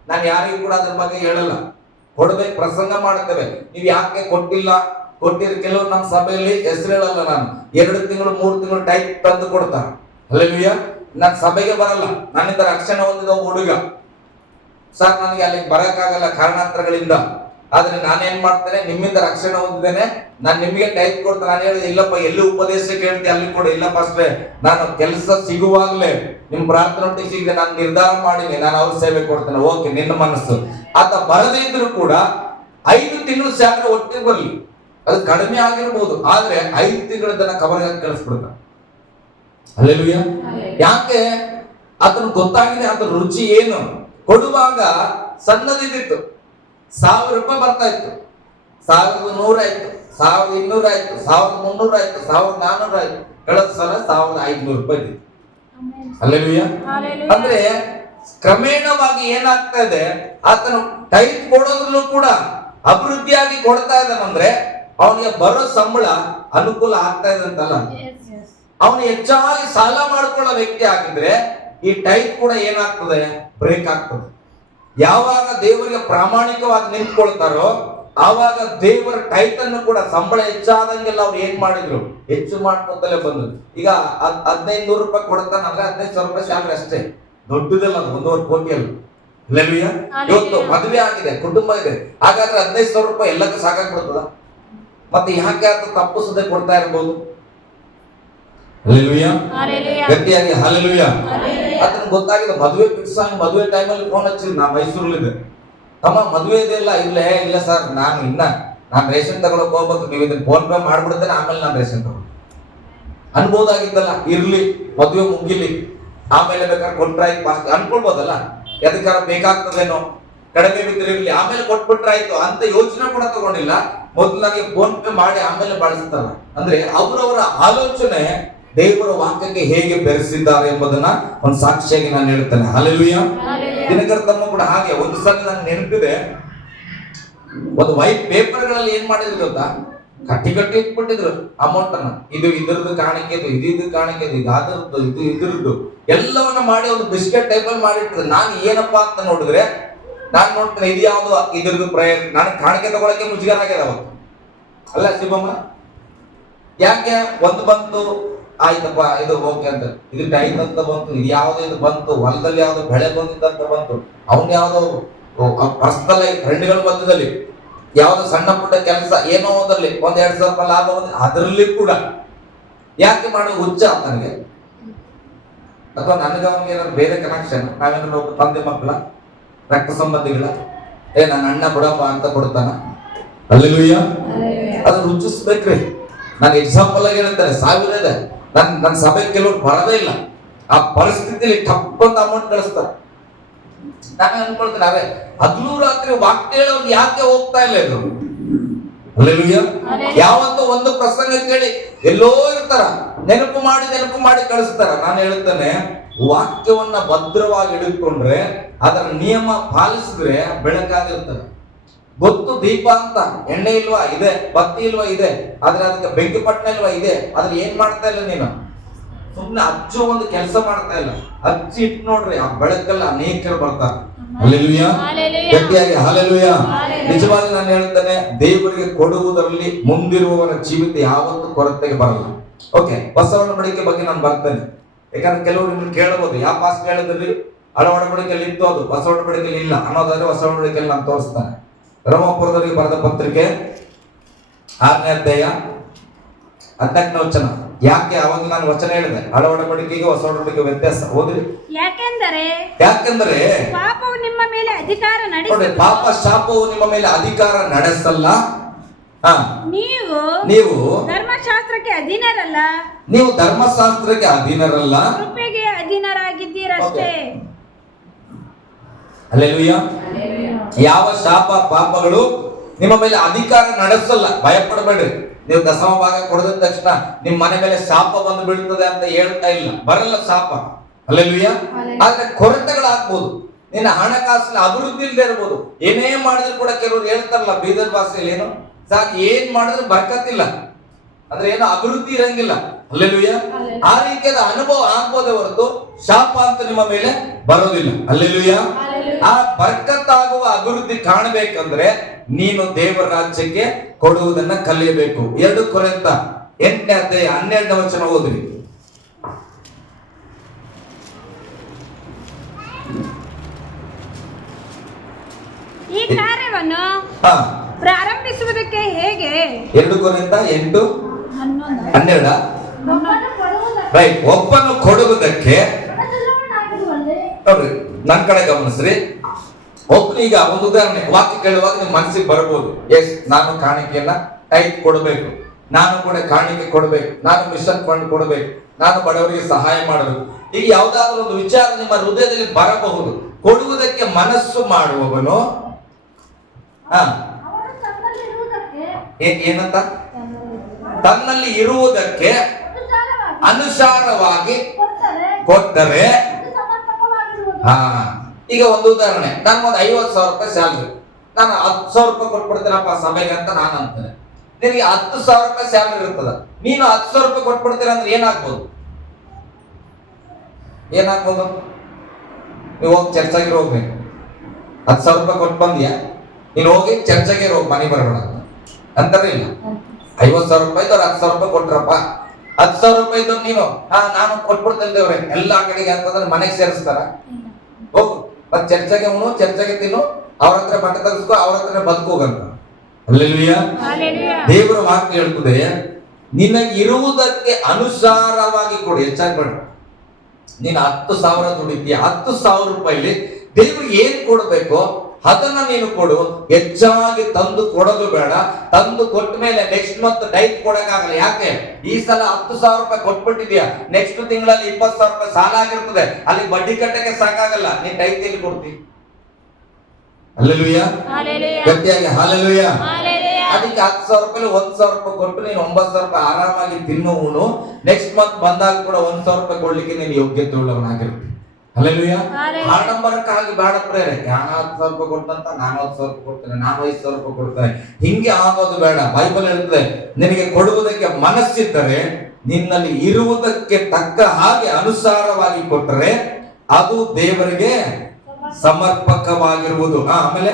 ನಾನು ಯಾರಿಗೂ ಕೂಡ ಅದ್ರ ಬಗ್ಗೆ ಹೇಳಲ್ಲ. ಕೊಡ್ಬೇಕು, ಪ್ರಸಂಗ ಮಾಡ್ತೇವೆ. ನೀವು ಯಾಕೆ ಕೊಟ್ಟಿರಿ ಕೆಲವರು ನಮ್ಮ ಸಭೆಯಲ್ಲಿ ಹೆಸರು ಹೇಳಲ್ಲ. ನಾನು 2 ತಿಂಗಳು 3 ತಿಂಗಳು ಟೈಪ್ ತಂದು ಕೊಡ್ತಾರ. ಹಲ್ಲೆಲೂಯಾ. ನಾನು ಸಭೆಗೆ ಬರಲ್ಲ, ನನ್ನಿಂದ ರಕ್ಷಣೆ ಹೊಂದಿದ ಹುಡುಗ, ಸರ್ ನನಗೆ ಅಲ್ಲಿಗೆ ಬರಕ್ಕಾಗಲ್ಲ ಕಾರಣಾಂತರಗಳಿಂದ. ಆದ್ರೆ ನಾನೇನ್ ಮಾಡ್ತೇನೆ, ನಿಮ್ಮಿಂದ ರಕ್ಷಣೆ ಹೊಂದಿದ್ದೇನೆ, ನಾನು ನಿಮಗೆ ಟೈಪ್ ಕೊಡ್ತೇನೆ. ನಾನು ಹೇಳಿದೆ, ಇಲ್ಲಪ್ಪ ಎಲ್ಲಿ ಉಪದೇಶ ಕೇಳ್ತಿ ಅಲ್ಲಿ ಕೊಡಿ. ಇಲ್ಲಪ್ಪ ಅಷ್ಟೇ, ನಾನು ಕೆಲಸ ಸಿಗುವಾಗ್ಲೇ ನಿಮ್ ಪ್ರಾರ್ಥನೆ ಸಿಗದೆ ನಾನು ನಿರ್ಧಾರ ಮಾಡೀನಿ, ನಾನು ಅವ್ರ ಸೇವೆ ಕೊಡ್ತೇನೆ. ಓಕೆ, ನಿನ್ನ ಮನಸ್ಸು. ಆತ ಬರದೇ ಇದ್ರು ಕೂಡ 5 ತಿಂಗಳು ಸ್ಯಾಲರಿ ಒಟ್ಟಿಗೆ ಬರ್ಲಿ, ಅದು ಕಡಿಮೆ ಆಗಿರ್ಬೋದು, ಆದ್ರೆ 5 ತಿಂಗಳದನ್ನ ಕವರ್ ಆಗಿ ಕಳಿಸ್ಬಿಡ್ತಾನೆ. ಹಲ್ಲೆಲೂಯಾ. ಯಾಕೆ? ಅದನ್ನು ಗೊತ್ತಾಗಿದೆ ಅದ್ರ ರುಚಿ ಏನು. ಕೊಡುವಾಗ ಸಣ್ಣದಿದ್ದಿತ್ತು, 1000 ರೂಪಾಯಿ ಬರ್ತಾ ಇತ್ತು, 1100 ಆಯ್ತು, 1200 ಆಯ್ತು, 1300 ಆಯ್ತು, 1400 ಆಯ್ತು, ಕಳೆದ ಸಲ 1500 ರೂಪಾಯಿ ಇತ್ತು. ಹಲ್ಲೆಲೂಯಾ. ಅಂದ್ರೆ ಕ್ರಮೇಣವಾಗಿ ಏನಾಗ್ತಾ ಇದೆ, ಆತನು ಟೈಪ್ ಕೊಡೋದ್ರಲ್ಲೂ ಕೂಡ ಅಭಿವೃದ್ಧಿಯಾಗಿ ಕೊಡ್ತಾ ಇದ್ದಾನಂದ್ರೆ ಅವನಿಗೆ ಬರೋ ಸಂಬಳ ಅನುಕೂಲ ಆಗ್ತಾ ಇದೆ ಅಂತಲ್ಲ. ಅವನು ಹೆಚ್ಚಾಗಿ ಸಾಲ ಮಾಡ್ಕೊಳ್ಳೋ ವ್ಯಕ್ತಿ ಆಗಿದ್ರೆ ಈ ಟೈಪ್ ಕೂಡ ಏನಾಗ್ತದೆ, ಬ್ರೇಕ್ ಆಗ್ತದೆ. ಯಾವಾಗ ದೇವರಿಗೆ ಪ್ರಾಮಾಣಿಕವಾಗಿ ನಿಂತ್ಕೊಳ್ತಾರೋ ಆವಾಗ ದೇವರ ಟೈಟನ್ನು ಕೂಡ ಸಂಬಳ ಹೆಚ್ಚಾದಂಗೆಲ್ಲ ಅವ್ರು ಏನ್ ಮಾಡಿದ್ರು, ಹೆಚ್ಚು ಮಾಡ್ಕೊತಲೇ ಬಂದ್ರು. ಈಗ 1500 ರೂಪಾಯಿ ಕೊಡ್ತಾನಂದ್ರೆ 15,000 ರೂಪಾಯಿ ಸ್ಯಾಲರಿ ಅಷ್ಟೇ, ದೊಡ್ಡದಲ್ಲ, ಅದು 1.5 ಕೋಟಿ ಅಲ್ಲ. ಹಲ್ಲೆಲೂಯಾ. ಇವತ್ತು ಮದುವೆ ಆಗಿದೆ, ಕುಟುಂಬ ಇದೆ, ಹಾಗಾದ್ರೆ 15,000 ರೂಪಾಯಿ ಎಲ್ಲಕ್ಕೂ ಸಾಕಾಗ್ಬಿಡ್ತದ? ಮತ್ತೆ ಯಾಕೆ ಆತ ತಪ್ಪಿಸದೆ ಕೊಡ್ತಾ ಇರ್ಬೋದು? ಹಲ್ಲೆಲೂಯಾ. ಗಟ್ಟಿಯಾಗಿ ಹಲ್ಲೆಲೂಯಾ. ಅದನ್ನ ಗೊತ್ತಾಗಿದೆ. ಮದುವೆ ಫಿಕ್ಸ್ ಆಗಿ ಮದುವೆ ಟೈಮಲ್ಲಿ ಫೋನ್ ಹಚ್ಚಿದ್ರು, ನಾ ಮೈಸೂರಲ್ಲಿದೆ, ತಮ್ಮ ಮದುವೆ ಇದೆಯಲ್ಲ. ಇಲ್ಲ ಸರ್, ನಾನು ರೇಷನ್ ತಗೊಳಕ್ ಹೋಗ್ಬೇಕು, ನೀವು ಇದನ್ನ ಫೋನ್ ಪೇ ಮಾಡ್ಬಿಡ್ತೇನೆ, ಆಮೇಲೆ ನಾನು ರೇಷನ್ ತಗೊಂಡು ಅನ್ಬೋದಾಗಿದ್ದಲ್ಲ. ಇರ್ಲಿ, ಮದುವೆ ಮುಗಿಲಿ, ಆಮೇಲೆ ಬೇಕಾದ್ರೆ ಕೊಟ್ರಾಯ್ತು ಅನ್ಕೊಳ್ಬೋದಲ್ಲ. ಎದಕ್ಕಾರ ಬೇಕಾಗ್ತದೇನೋ, ಕಡಿಮೆ ಬಿದ್ದಿರಲಿ, ಆಮೇಲೆ ಕೊಟ್ಬಿಟ್ರಾಯ್ತು ಅಂತ ಯೋಚನೆ ಕೂಡ ತಗೊಂಡಿಲ್ಲ. ಮೊದಲು ನನಗೆ ಫೋನ್ ಪೇ ಮಾಡಿ ಆಮೇಲೆ ಬಳಸ್ತಾರ. ಅಂದ್ರೆ ಅವರವರ ಆಲೋಚನೆ ದೇವರ ವಾಕ್ಯಕ್ಕೆ ಹೇಗೆ ಬೆರೆಸಿದ್ದಾರೆ ಎಂಬುದನ್ನ ಒಂದು ಸಾಕ್ಷಿಯಾಗಿ ನಾನು ಹೇಳ್ತೇನೆ. ಹಲ್ಲೆಲೂಯಾ. ದಿನಕರ್ ತಮ್ಮ ಕೂಡ ಹಾಗೆ ಒಂದು ಸಲ ನಂಗೆ ನೆನಪಿದೆ, ಒಂದು ವೈಟ್ ಪೇಪರ್ಗಳಲ್ಲಿ ಏನ್ ಮಾಡಿದ್ರು ಗೊತ್ತಾ, ಕಟ್ಟಿ ಇಟ್ಬಿಟ್ಟಿದ್ರು ಅಮೌಂಟ್ ಅನ್ನ. ಇದು ಇದ್ರದ್ದು ಕಾಣಿಕೆ, ಇದು ಕಾಣಿಕೆ, ಇದು ಅದರದ್ದು, ಇದು ಇದ್ರದ್ದು ಎಲ್ಲವನ್ನ ಮಾಡಿ ಒಂದು ಬಿಸ್ಕೆಟ್ ಟೈಪಲ್ಲಿ ಮಾಡಿಟ್ಟಿದ್ರು. ನಾನು ಏನಪ್ಪಾ ಅಂತ ನೋಡಿದ್ರೆ, ನಾನು ನೋಡ್ತೇನೆ ಇದು ಯಾವ್ದು ಇದ್ರದ್ದು ಪ್ರಯತ್ನ. ನಾನು ಕಾಣಿಕೆ ತಗೊಳಕ್ಕೆ ಮುಜುಗರ ಆಗ್ಯದ ಅವತ್ತು, ಅಲ್ಲ ಶಿವಮ್ಮ? ಯಾಕೆ? ಒಂದು ಬಂತು, ಆಯ್ತಪ್ಪ ಇದು ಓಕೆ ಅಂತ, ಇದು ಟೈಮ್ ಅಂತ ಬಂತು, ಇದು ಯಾವ್ದು ಇದು ಬಂತು, ಹೊಲದಲ್ಲಿ ಯಾವ್ದು ಬೆಳೆ ಬಂದಿದ್ದಂತ ಬಂತು, ಅವನ್ ಯಾವ್ದೋ ಪರ್ಸನಲ್ ಫ್ರೆಂಡ್ಗಳ ಮಧ್ಯದಲ್ಲಿ ಯಾವ್ದು ಸಣ್ಣ ಪುಟ್ಟ ಕೆಲಸ ಏನೋ ಒಂದಲ್ಲಿ 1-2 ಸಾವಿರ ರೂಪಾಯಿ ಲಾಭ ಬಂದ, ಅದರಲ್ಲಿ ಕೂಡ ಯಾಕೆ ಮಾಡೋ ಹುಚ್ಚ ನನಗೆ? ಅಥವಾ ನನಗೆ ಅವನಿಗೆ ಏನಾದ್ರು ಬೇರೆ ಕನೆಕ್ಷನ್? ನಾವೇನಾದ್ರು ತಂದೆ ಮಕ್ಕಳ, ರಕ್ತ ಸಂಬಂಧಿಗಳ, ನನ್ನ ಅಣ್ಣ ಬಿಡಪ್ಪ ಅಂತ ಕೊಡ್ತಾನ? ಹಲ್ಲೆಲೂಯಾ. ಅದನ್ನ ರುಚಿಸ್ಬೇಕ್ರಿ. ನಾನು ಎಕ್ಸಾಂಪಲ್ ಆಗಿ ಹೇಳ್ತಾರೆ, 1000 ಇದೆ, ನನ್ನ ಸಭೆ ಕೆಲವ್ರು ಬರದೇ ಇಲ್ಲ, ಆ ಪರಿಸ್ಥಿತಿಯಲ್ಲಿ ಟಪ್ಪಂತ ಅಮೌಂಟ್ ಕಳಿಸ್ತಾರೆ. ನಾನು ಅನ್ಕೊಳ್ತೇನೆ, ಅದೇ ಹಗಲು ರಾತ್ರಿ ವಾಕ್ಯ ಹೇಳೋರು ಯಾಕೆ ಹೋಗ್ತಾ ಇಲ್ಲ ಇದು? ಹಲ್ಲೆಲೂಯಾ. ಯಾವತ್ತೋ ಒಂದು ಪ್ರಸಂಗ ಕೇಳಿ ಎಲ್ಲೋ ಇರ್ತಾರ, ನೆನಪು ಮಾಡಿ ಕಳಿಸ್ತಾರ. ನಾನು ಹೇಳ್ತೇನೆ, ವಾಕ್ಯವನ್ನ ಭದ್ರವಾಗಿ ಹಿಡಿದುಕೊಂಡ್ರೆ, ಅದರ ನಿಯಮ ಪಾಲಿಸಿದ್ರೆ ಬೆಳಕಾಗಿರ್ತದೆ. ಗೊತ್ತು ದೀಪ ಅಂತ, ಎಣ್ಣೆ ಇಲ್ವಾ ಇದೆ, ಬತ್ತಿ ಇಲ್ವಾ ಇದೆ, ಆದ್ರೆ ಅದಕ್ಕೆ ಬೆಂಕಿ ಪಟ್ಟಣ ಇಲ್ವಾ ಇದೆ, ಆದ್ರೆ ಏನ್ ಮಾಡ್ತಾ ಇಲ್ಲ ನೀನು? ಸುಮ್ನೆ ಹಚ್ಚು ಒಂದು ಕೆಲಸ ಮಾಡ್ತಾ ಇಲ್ಲ. ಹಚ್ಚಿ ಇಟ್ಟು ನೋಡ್ರಿ, ಆ ಬೆಳಕಲ್ಲಿ ಅನೇಕರು ಬರ್ತಾರೆ. ಹಲ್ಲೆಲೂಯಾ. ಗಟ್ಟಿಯಾಗಿ ಹಲ್ಲೆಲೂಯಾ. ನಿಜವಾಗಿ ನಾನು ಹೇಳ್ತೇನೆ, ದೇವರಿಗೆ ಕೊಡುವುದರಲ್ಲಿ ಮುಂದಿರುವವರ ಜೀವಿತ ಯಾವತ್ತೂ ಕೊರತೆಗೆ ಬರಲ್ಲ. ಓಕೆ, ಹೊಸ ಒಡಂಬಡಿಕೆ ಬಗ್ಗೆ ನಾನು ಬರ್ತೇನೆ. ಯಾಕಂದ್ರೆ ಕೆಲವರು ನಿಮ್ಗೆ ಕೇಳಬಹುದು, ಯಾವ ಪಾಸ್ಟ್ ಹೇಳಿದ್ರಿ, ಹಳೆ ಒಡಂಬಡಿಕೆಯಲ್ಲಿ ಇತ್ತು, ಅದು ಹೊಸ ಒಡಂಬಡಿಕೆಯಲ್ಲಿ ಇಲ್ಲ ಅನ್ನೋದಾದ್ರೆ ಹೊಸ ಒಡಂಬಡಿಕೆಯಲ್ಲಿ ನಾನು ತೋರಿಸ್ತಾನೆ. ರೋಮಾಪುರದವರಿಗೆ ಬರೆದ ಪತ್ರಿಕೆ 6ನೇ ಅಧ್ಯಾಯ 14ನೇ ವಚನ. ಯಾಕೆ ಅವಾಗ ನಾನು ವಚನ ಹೇಳಿದೆ, ಹಳೆ ಒಡಂಬಡಿಕೆಗೆ ಹೊಸ ಒಡಂಬಡಿಕೆ ವ್ಯತ್ಯಾಸ. ಓದ್ರಿ. ಯಾಕೆಂದರೆ ಪಾಪವು ನಿಮ್ಮ ಮೇಲೆ ಅಧಿಕಾರ ನೋಡಿ, ಪಾಪ ಶಾಪವು ನಿಮ್ಮ ಮೇಲೆ ಅಧಿಕಾರ ನಡೆಸಲ್ಲ. ನೀವು ಧರ್ಮಶಾಸ್ತ್ರಕ್ಕೆ ಅಧೀನರಲ್ಲ, ನೀವು ಧರ್ಮಶಾಸ್ತ್ರಕ್ಕೆ ಅಧೀನರಲ್ಲ, ಕೃಪೆಗೆ ಅಧೀನರಾಗಿದ್ದೀರಷ್ಟೇ. ಹಲ್ಲೆಲೂಯಾ. ಯಾವ ಶಾಪ ಪಾಪಗಳು ನಿಮ್ಮ ಮೇಲೆ ಅಧಿಕಾರ ನಡೆಸಲ್ಲ. ಭಯಪಡಬೇಡ್ರಿ. ನೀವು ದಶಮ ಭಾಗ ಕೊಡದ ತಕ್ಷಣ ನಿಮ್ಮ ಮನೆ ಮೇಲೆ ಶಾಪ ಬಂದು ಬೀಳ್ತದೆ ಅಂತ ಹೇಳ್ತಾ ಇಲ್ಲ, ಬರಲ್ಲ ಶಾಪ. ಹಲ್ಲೆಲೂಯಾ. ಆದ್ರೆ ಕೊರತೆಗಳಾಗ್ಬೋದು, ನಿನ್ನ ಹಣಕಾಸಿನ ಅಭಿವೃದ್ಧಿ ಇಲ್ಲದೆ ಇರ್ಬೋದು. ಏನೇ ಮಾಡಿದ್ರು ಕೂಡ ಕೆಲವರು ಹೇಳ್ತಾರಲ್ಲ ಬೀದರ್ ಭಾಷೆಯಲ್ಲಿ, ಏನು ಸಾರ್ ಏನ್ ಮಾಡಿದ್ರು ಬರ್ಕತ್ತಿಲ್ಲ ಅಂದ್ರೆ ಏನು ಅಭಿವೃದ್ಧಿ ಇರಂಗಿಲ್ಲ. ಹಲ್ಲೆಲೂಯಾ. ಆ ರೀತಿಯಾದ ಅನುಭವ ಆಗ್ಬೋದೇ ಹೊರತು ಶಾಪ ಅಂತ ನಿಮ್ಮ ಮೇಲೆ ಬರೋದಿಲ್ಲ. ಹಲ್ಲೆಲೂಯಾ. ಆ ಬರ್ಕತ್ತಾಗುವ ಅಭಿವೃದ್ಧಿ ಕಾಣಬೇಕಂದ್ರೆ ನೀನು ದೇವರ ರಾಜ್ಯಕ್ಕೆ ಕೊಡುವುದನ್ನ ಕಲಿಯಬೇಕು. 2 ಕೊರಿಂಥ 8ನೇ ಅಧ್ಯಾಯ 12ನೇ ವಚನ ಓದ್ರಿ. ಈ ಕಾರ್ಯವನ್ನು ಪ್ರಾರಂಭಿಸುವುದಕ್ಕೆ ಹೇಗೆ? 2 ಕೊರಿಂಥ 8:12 ರೈಟ್. ಒಬ್ಬನು ಕೊಡುವುದಕ್ಕೆ ನೋಡ್ರಿ, ನನ್ನ ಕಡೆ ಗಮನಿಸ್ರಿ. ಒಬ್ಬನಿಗೆ ಒಂದು ಉದಾಹರಣೆ ವಾಕ್ಯ ಕೇಳುವಾಗ ನಿಮ್ ಮನಸ್ಸಿಗೆ ಬರ್ಬೋದು, ಎಸ್ ನಾನು ಕಾಣಿಕೆಯನ್ನ ಟೈಪ್ ಕೊಡಬೇಕು, ನಾನು ಕೂಡ ಕಾಣಿಕೆ ಕೊಡಬೇಕು, ನಾನು ಮಿಷನ್ ಫಂಡ್ ಕೊಡಬೇಕು, ನಾನು ಬಡವರಿಗೆ ಸಹಾಯ ಮಾಡಬೇಕು. ಈಗ ಯಾವ್ದಾದ್ರು ಒಂದು ವಿಚಾರ ನಿಮ್ಮ ಹೃದಯದಲ್ಲಿ ಬರಬಹುದು. ಕೊಡುವುದಕ್ಕೆ ಮನಸ್ಸು ಮಾಡುವವನು ಏನಂತ ತನ್ನಲ್ಲಿ ಇರುವುದಕ್ಕೆ ಅನುಸಾರವಾಗಿ ಕೊಟ್ಟರೆ. ಈಗ ಒಂದು ಉದಾಹರಣೆ, ನನ್ಗೊಂದು 50,000 ರೂಪಾಯಿ ಸ್ಯಾಲ್ರಿ, ನಾನು 10,000 ರೂಪಾಯಿ ಕೊಟ್ಬಿಡ್ತೀನಪ್ಪ ಸಭೆಗೆ ಅಂತ ನಾನು ಅಂತಾನೆ. ನಿನಗೆ 10,000 ರೂಪಾಯಿ ಸ್ಯಾಲ್ರಿ ಇರ್ತದ, ನೀನು 10,000 ರೂಪಾಯಿ ಕೊಟ್ಬಿಡ್ತೀರ ಅಂದ್ರೆ ಏನಾಗ್ಬೋದು? ನೀವು ಹೋಗಿ ಚರ್ಚಾಗಿ ಹೋಗ್ಬೇಕು. 10,000 ರೂಪಾಯಿ ಕೊಟ್ಟು ಬಂದ್ಯಾ, ನೀನು ಹೋಗಿ ಚರ್ಚಾಗೆ ಹೋಗಿ ಮನೆ ಬರಬೇಡ ಅಂತಾರೆ. ಇಲ್ಲ, 50,000 ರೂಪಾಯಿದವ್ರು 10,000 ರೂಪಾಯಿ ಕೊಟ್ರಪ್ಪ, 10,000 ರೂಪಾಯಿದವ್ರು ನೀನು ನಾನು ಕೊಟ್ಬಿಡ್ತೇನೆ ದೇವ್ರೆ ಎಲ್ಲಾ ಕಡೆಗೆ ಅಂತಂದ್ರೆ ಮನೆಗೆ ಸೇರಿಸ್ತಾರ? ಹೋಗು, ಮತ್ ಚರ್ಚೆಗೆ ಉಣ್ಣು, ಚರ್ಚೆಗೆ ತಿನ್ನು, ಅವ್ರ ಹತ್ರ ಬಟ್ಟೆ ತೆಗೆಸ್ಕೊ, ಅವ್ರ ಹತ್ರ ಬದುಕೋಗಂತ. ಹಲ್ಲೆಲೂಯಾ. ದೇವರ ವಾಕ್ಯ ಹೇಳ್ತದೆ, ನಿನಗಿರುವುದಕ್ಕೆ ಅನುಸಾರವಾಗಿ ಕೊಡು, ಹೆಚ್ಚಾಗಿ ಬೇಡ. ನೀನು 10,000 ದುಡಿತೀಯ, 10,000 ರೂಪಾಯಿಲಿ ದೇವ್ರಿಗೆ ಏನ್ ಕೊಡ್ಬೇಕು ಅದನ್ನ ನೀನು ಕೊಡು. ಹೆಚ್ಚಾಗಿ ತಂದು ಕೊಡೋದು ಬೇಡ. ತಂದು ಕೊಟ್ಟ ಮೇಲೆ ನೆಕ್ಸ್ಟ್ ಮಂತ್ ಡೈಟ್ ಕೊಡಕ್ಕಾಗಲ್ಲ. ಯಾಕೆ? ಈ ಸಲ 10,000 ರೂಪಾಯಿ ಕೊಟ್ಬಿಟ್ಟಿದ್ಯಾ, ನೆಕ್ಸ್ಟ್ ತಿಂಗಳಲ್ಲಿ 20,000 ರೂಪಾಯಿ ಸಾಲ ಆಗಿರ್ತದೆ, ಅಲ್ಲಿ ಬಡ್ಡಿ ಕಟ್ಟಕ್ಕೆ ಸಾಕಾಗಲ್ಲ, ನೀನ್ ಡೈಟ್ ಎಲ್ಲಿ ಕೊಡ್ತಿ? ಹಲ್ಲೆಲೂಯಾ. ಗಟ್ಟಿಯಾಗಿ ಹಲ್ಲೆಲೂಯಾ. ಅದಕ್ಕೆ 10,000 ರೂಪಾಯಿ 1,000 ರೂಪಾಯಿ ಕೊಟ್ಟು ನೀನು 9,000 ರೂಪಾಯಿ ಆರಾಮಾಗಿ ತಿನ್ನುವನು. ನೆಕ್ಸ್ಟ್ ಮಂತ್ ಬಂದಾಗ ಕೂಡ 1,000 ರೂಪಾಯಿ ಕೊಡ್ಲಿಕ್ಕೆ ನೀನು ಯೋಗ್ಯತೆ ಉಳ್ಳವನಾಗಿರ್ತಿ. ಹಲ್ಲೆಲೂಯಾ. ಆಡಂಬರಕ್ಕಾಗಿ ಬೇಡ ಪ್ರೇರೆ. ನಾನು 10,000 ರೂಪಾಯಿ ಕೊಟ್ಟಂತ ನಾನು 10,000 ರೂಪಾಯಿ ಕೊಡ್ತೇನೆ, ನಾನು 5,000 ರೂಪಾಯಿ ಕೊಡ್ತೇನೆ, ಹಿಂಗೆ ಆಗೋದು ಬೇಡ. ಬೈಬಲ್ ಹೇಳ್ತದೆ, ನಿನಗೆ ಕೊಡುವುದಕ್ಕೆ ಮನಸ್ಸಿದ್ದರೆ ನಿನ್ನಲ್ಲಿ ಇರುವುದಕ್ಕೆ ತಕ್ಕ ಹಾಗೆ ಅನುಸಾರವಾಗಿ ಕೊಟ್ಟರೆ ಅದು ದೇವರಿಗೆ ಸಮರ್ಪಕವಾಗಿರುವುದು. ಆಮೇಲೆ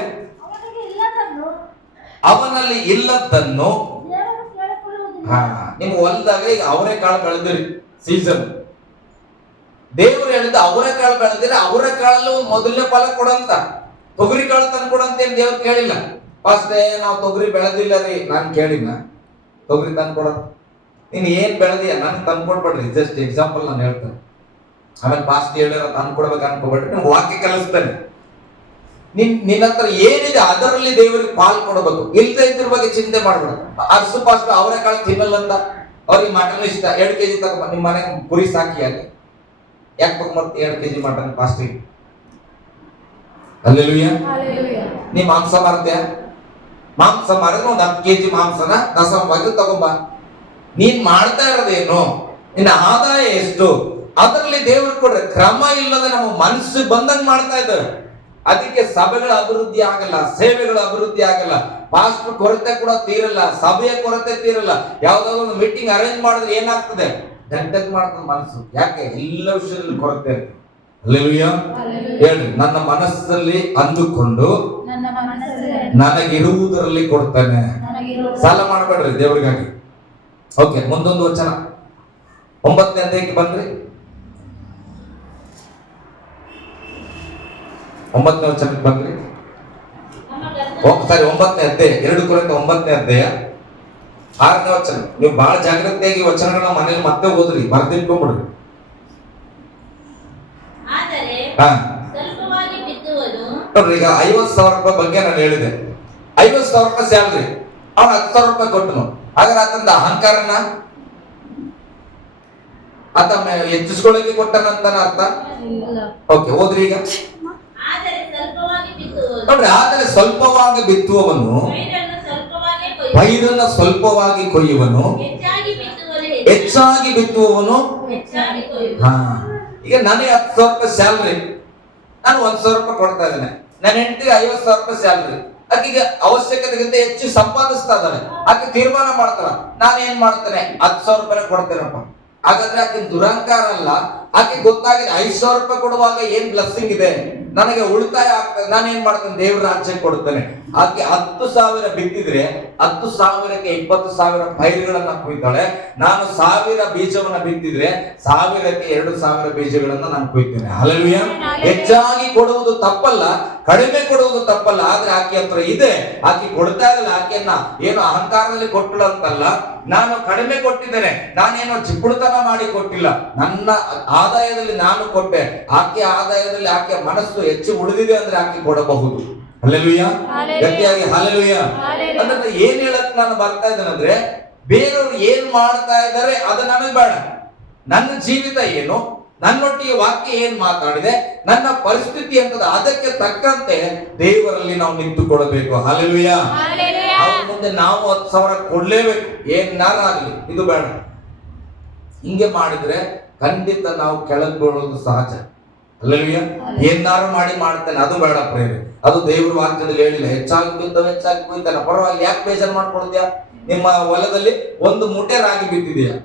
ಅವನಲ್ಲಿ ಇಲ್ಲದನ್ನು ನಿಮ್ಮ ಹೊಲದಾಗ ಈಗ ಅವರೆಕಾಳು ಬೆಳೆದಿರಿ, ಸೀಸನ್ ದೇವರು ಹೇಳಿದ ಅವರೆಕಾಳು ಬೆಳೆದಿರಿ, ಅವರೆಕಾಳಲ್ಲಿ ಮೊದಲನೇ ಫಲ ಕೊಡಂತ. ತೊಗರಿ ಕಾಳು ತಂದು ಕೊಡಂತ ಏನ್ ದೇವ್ರು ಕೇಳಿಲ್ಲ. ಫಸ್ಟ್ ನಾವು ತೊಗರಿ ಬೆಳೆದಿಲ್ಲ ರೀ, ನಾನು ಕೇಳಿಲ್ಲ ತೊಗರಿ ತಂದು ಕೊಡ. ನೀನ್ ಏನ್ ಬೆಳೆದಿಯ ನನ್ ತಂದು ಕೊಡ್ಬೇಡ್ರಿ, ಜಸ್ಟ್ ಎಕ್ಸಾಂಪಲ್ ನಾನು ಹೇಳ್ತೇನೆ. ಆಮೇಲೆ ಫಾಸ್ಟ್ ಹೇಳಿರ ತಂದು ಕೊಡ್ಬೇಕು ಅನ್ಕೋಬೇಡ್ರಿ, ನಿಮ್ಗೆ ವಾಕ್ಯ ಕಲಿಸ್ತೇನೆ. ನಿನ್ನ ಹತ್ರ ಏನಿದೆ ಅದರಲ್ಲಿ ದೇವರಿಗೆ ಪಾಲ್ ಕೊಡಬೇಕು. ಇಲ್ದೇ ಇದ್ರ ಬಗ್ಗೆ ಚಿಂತೆ ಮಾಡ್ಬೇಡ. ಅರ್ಸು ಪಾಸ್ಟ್ ಅವರೆಕಾಳು ತಿನ್ನಲ್ಲ ಅಂತ ಅವ್ರಿಗೆ ಮಟನ್ ಇಷ್ಟ, 2 kg ತಗೊಂಡ್ ನಿಮ್ಮ ಮನೆಗೆ ಕುರಿ ಸಾಕಿ ಅಲ್ಲಿ ಯಾಕೆ ತಗೊಂಡ್ಬರ್ತಿ 2 kg ಮಟನ್ ಫಾಸ್ಟಿಗೆ? ಹಲ್ಲೆಲೂಯಾ. ನೀ ಮಾಂಸ ಮಾರ್ತೀಯ, ಮಾಂಸ ಮಾರಿದ್ರೆ ಒಂದು 10 kg ಮಾಂಸನ ದಸಮವಾಗಿ ತಗೊಂಬ. ನೀನ್ ಮಾಡ್ತಾ ಇರೋದೇನು, ನಿನ್ನ ಆದಾಯ ಎಷ್ಟು, ಅದರಲ್ಲಿ ದೇವರು ಕೊಡ್ರೆ. ಕ್ರಮ ಇಲ್ಲದೆ ನಮ್ಮ ಮನಸ್ಸಿಗೆ ಬಂದಂಗ್ ಮಾಡ್ತಾ ಇದ್ದೇವೆ. ಅದಕ್ಕೆ ಸಭೆಗಳ ಅಭಿವೃದ್ಧಿ ಆಗಲ್ಲ, ಸೇವೆಗಳ ಅಭಿವೃದ್ಧಿ ಆಗಲ್ಲ, ಪಾಸ್ಟ್ ಕೊರತೆ ಕೂಡ ತೀರಲ್ಲ, ಸಭೆಯ ಕೊರತೆ ತೀರಲ್ಲ. ಯಾವ್ದಾದ್ರು ಒಂದು ಮೀಟಿಂಗ್ ಅರೇಂಜ್ ಮಾಡಿದ್ರೆ ಏನಾಗ್ತದೆ, ದಂಡಕ್ ಮಾಡ್ತದೆ ಮನಸ್ಸು. ಯಾಕೆ? ಎಲ್ಲ ವಿಷಯದಲ್ಲಿ ಕೊರತೆ ಇರ್ತದೆ. ಹಲ್ಲೆಲೂಯಾ. ಹೇಳಿ, ನನ್ನ ಮನಸ್ಸಲ್ಲಿ ಅಂದುಕೊಂಡು ನನಗಿರುವುದರಲ್ಲಿ ಕೊಡ್ತಾನೆ. ಸಾಲ ಮಾಡಬೇಡ್ರಿ ದೇವರಿಗಾಗಿ. ಓಕೆ, ಮುಂದೊಂದು ವಚನ 9ನೇ ಅಧ್ಯಾಯಕ್ಕೆ ಬಂದ್ರಿ. 9ನೇ ವಚನಕ್ಕೆ ಬಂದ್ರಿ. ಸಾರಿ 9ನೇ ಅಧ್ಯಾಯ, 2 ಕೊರಿಂಥ 9ನೇ ಅಧ್ಯಾಯ 6ನೇ ವಚನ. ನೀವು ಬಹಳ ಜಾಗ್ರತೆಯಾಗಿ ವಚನಗಳನ್ನ ಮನೇಲಿ ಮತ್ತೆ ಓದ್ರಿ, ಬರ್ದಿಟ್ಕೊಂಡ್ಬಿಡ್ರಿ. ಹಾ ನೋಡ್ರಿ, ಈಗ 50,000 ರೂಪಾಯಿ ಬಗ್ಗೆ ನಾನು ಹೇಳಿದೆ. 50,000 ರೂಪಾಯಿ ಸ್ಯಾಲ್ರಿ, ಅವ್ನು 10,000 ರೂಪಾಯಿ ಕೊಟ್ಟನು. ಹಾಗಾದ್ರೆ ಆತಂದ ಅಹಂಕಾರನ ಆತ ಹೆಚ್ಚಿಸ್ಕೊಳ್ಳೋಕೆ ಕೊಟ್ಟನಂತ ಅರ್ಥ? ಓಕೆ, ಓದ್ರಿ ಈಗ. ನೋಡ್ರಿ, ಆದರೆ ಸ್ವಲ್ಪವಾಗಿ ಬಿತ್ತುವವನು ಪೈರನ್ನು ಸ್ವಲ್ಪವಾಗಿ ಕೊಯ್ಯುವನು, ಹೆಚ್ಚಾಗಿ ಬಿತ್ತುವವನು. ಹಾ, ಈಗ ನನಗೆ 10,000 ರೂಪಾಯಿ ಸ್ಯಾಲ್ರಿ, ನಾನು 1,000 ರೂಪಾಯಿ ಕೊಡ್ತಾ ಇದ್ದೇನೆ. ನನ್ನ ಹೆಂಡತಿಗೆ 50,000 ರೂಪಾಯಿ ಸ್ಯಾಲ್ರಿ. ಆಕೆಗೆ ಅವಶ್ಯಕತೆಗಿಂತ ಹೆಚ್ಚು ಸಂಪಾದಿಸ್ತಾ ಇದ್ದಾಳೆ. ಆಕೆ ತೀರ್ಮಾನ ಮಾಡ್ತಾಳ, ನಾನು ಏನ್ ಮಾಡ್ತೇನೆ, 10,000 ರೂಪಾಯಿ ಕೊಡ್ತೇನಪ್ಪ. ಹಾಗಾದ್ರೆ ಆಕೆ ದುರಹಂಕಾರ ಅಲ್ಲ, ಆಕೆ ಗೊತ್ತಾಗಿದೆ 5,000 ರೂಪಾಯಿ ಕೊಡುವಾಗ ಏನ್ ಬ್ಲೆಸ್ಸಿಂಗ್ ಇದೆ, ನನಗೆ ಉಳಿತಾಯ ಆಗ್ತದೆ, ನಾನು ಏನ್ ಮಾಡ್ತೇನೆ, ದೇವರ ರಾಜ್ಯಕ್ಕೆ ಕೊಡ್ತೇನೆ. ಆಕೆ 10,000 ಬಿತ್ತಿದ್ರೆ 10,000ಕ್ಕೆ 20,000 ಪೈರುಗಳನ್ನ ಕೊಯ್ತಾಳೆ. ನಾನು 1,000 ಬೀಜವನ್ನ ಬಿತ್ತಿದ್ರೆ 1,000ಕ್ಕೆ 2,000 ಬೀಜಗಳನ್ನ ನಾನು ಕೊಯ್ತೇನೆ. ಹಲ್ಲೆಲೂಯಾ. ಹೆಚ್ಚಾಗಿ ಕೊಡುವುದು ತಪ್ಪಲ್ಲ, ಕಡಿಮೆ ಕೊಡುವುದು ತಪ್ಪಲ್ಲ. ಆದ್ರೆ ಆಕೆ ಹತ್ರ ಇದೆ, ಆಕೆ ಕೊಡ್ತಾ ಇಲ್ಲ. ಆಕೆಯನ್ನ ಏನು ಅಹಂಕಾರದಲ್ಲಿ ಕೊಟ್ಟಳು ಅಂತಲ್ಲ, ನಾನು ಕಡಿಮೆ ಕೊಟ್ಟಿದ್ದೇನೆ, ನಾನೇನೋ ಚಿಪ್ಪುಡುತನ ಮಾಡಿ ಕೊಟ್ಟಿಲ್ಲ, ನನ್ನ ಆದಾಯದಲ್ಲಿ ನಾನು ಕೊಟ್ಟೆ. ಆಕೆ ಆದಾಯದಲ್ಲಿ ಆಕೆ ಮನಸ್ಸು ಹೆಚ್ಚು ಉಳಿದಿದೆ ಅಂದ್ರೆ ಆಕೆ ಕೊಡಬಹುದು. ಹಲ್ಲೆಲೂಯಾ. ಗಟ್ಟಿಯಾಗಿ ಹಲ್ಲೆಲೂಯಾ. ಅಂದ್ರೆ ಏನ್ ಹೇಳಕ್ ನಾನು ಬರ್ತಾ ಇದ್ದೇನೆ ಅಂದ್ರೆ, ಬೇರೆಯವರು ಏನ್ ಮಾಡ್ತಾ ಇದ್ದಾರೆ ಅದು ನನಗೆ ಬೇಡ. ನನ್ನ ಜೀವಿತ ಏನು, ನನ್ನೊಟ್ಟಿಗೆ ವಾಕ್ಯ ಏನ್ ಮಾತಾಡಿದೆ, ನನ್ನ ಪರಿಸ್ಥಿತಿ ಅಂತದ, ಅದಕ್ಕೆ ತಕ್ಕಂತೆ ದೇವರಲ್ಲಿ ನಾವು ನಿಂತುಕೊಳ್ಳಬೇಕು. ಹಲ್ಲೆಲೂಯಾ. ಅವ್ರ ಮುಂದೆ ನಾವು 10,000 ಕೊಡ್ಲೇಬೇಕು, ಏನಾರಾಗಲಿ, ಇದು ಬೇಡ. ಹಿಂಗೆ ಮಾಡಿದ್ರೆ ಖಂಡಿತ ನಾವು ಕೆಳಗೆ ಬೀಳೋದು ಸಹಜ. ಹಲ್ಲೆಲೂಯಾ. ಏನಾರು ಮಾಡಿ ಮಾಡ್ತೇನೆ, ಅದು ಬೇಡ ಪ್ರೇರೆ. ಅದು ದೇವ್ರ ವಾಕ್ಯದಲ್ಲಿ ಹೇಳಿಲ್ಲ. ಹೆಚ್ಚಾಗಿ ಬಿದ್ದವ ಹೆಚ್ಚಾಗಿ ಕೊಯ್ತಾನೆ. ಪರವಾಗಿ ಯಾಕೆ ಬೇಜಾರು ಮಾಡ್ಕೊಳ್ತೀಯ? ನಿಮ್ಮ ಹೊಲದಲ್ಲಿ 1 ಮೂಟೆ ರಾಗಿ ಬಿತ್ತಿದೆಯಾ,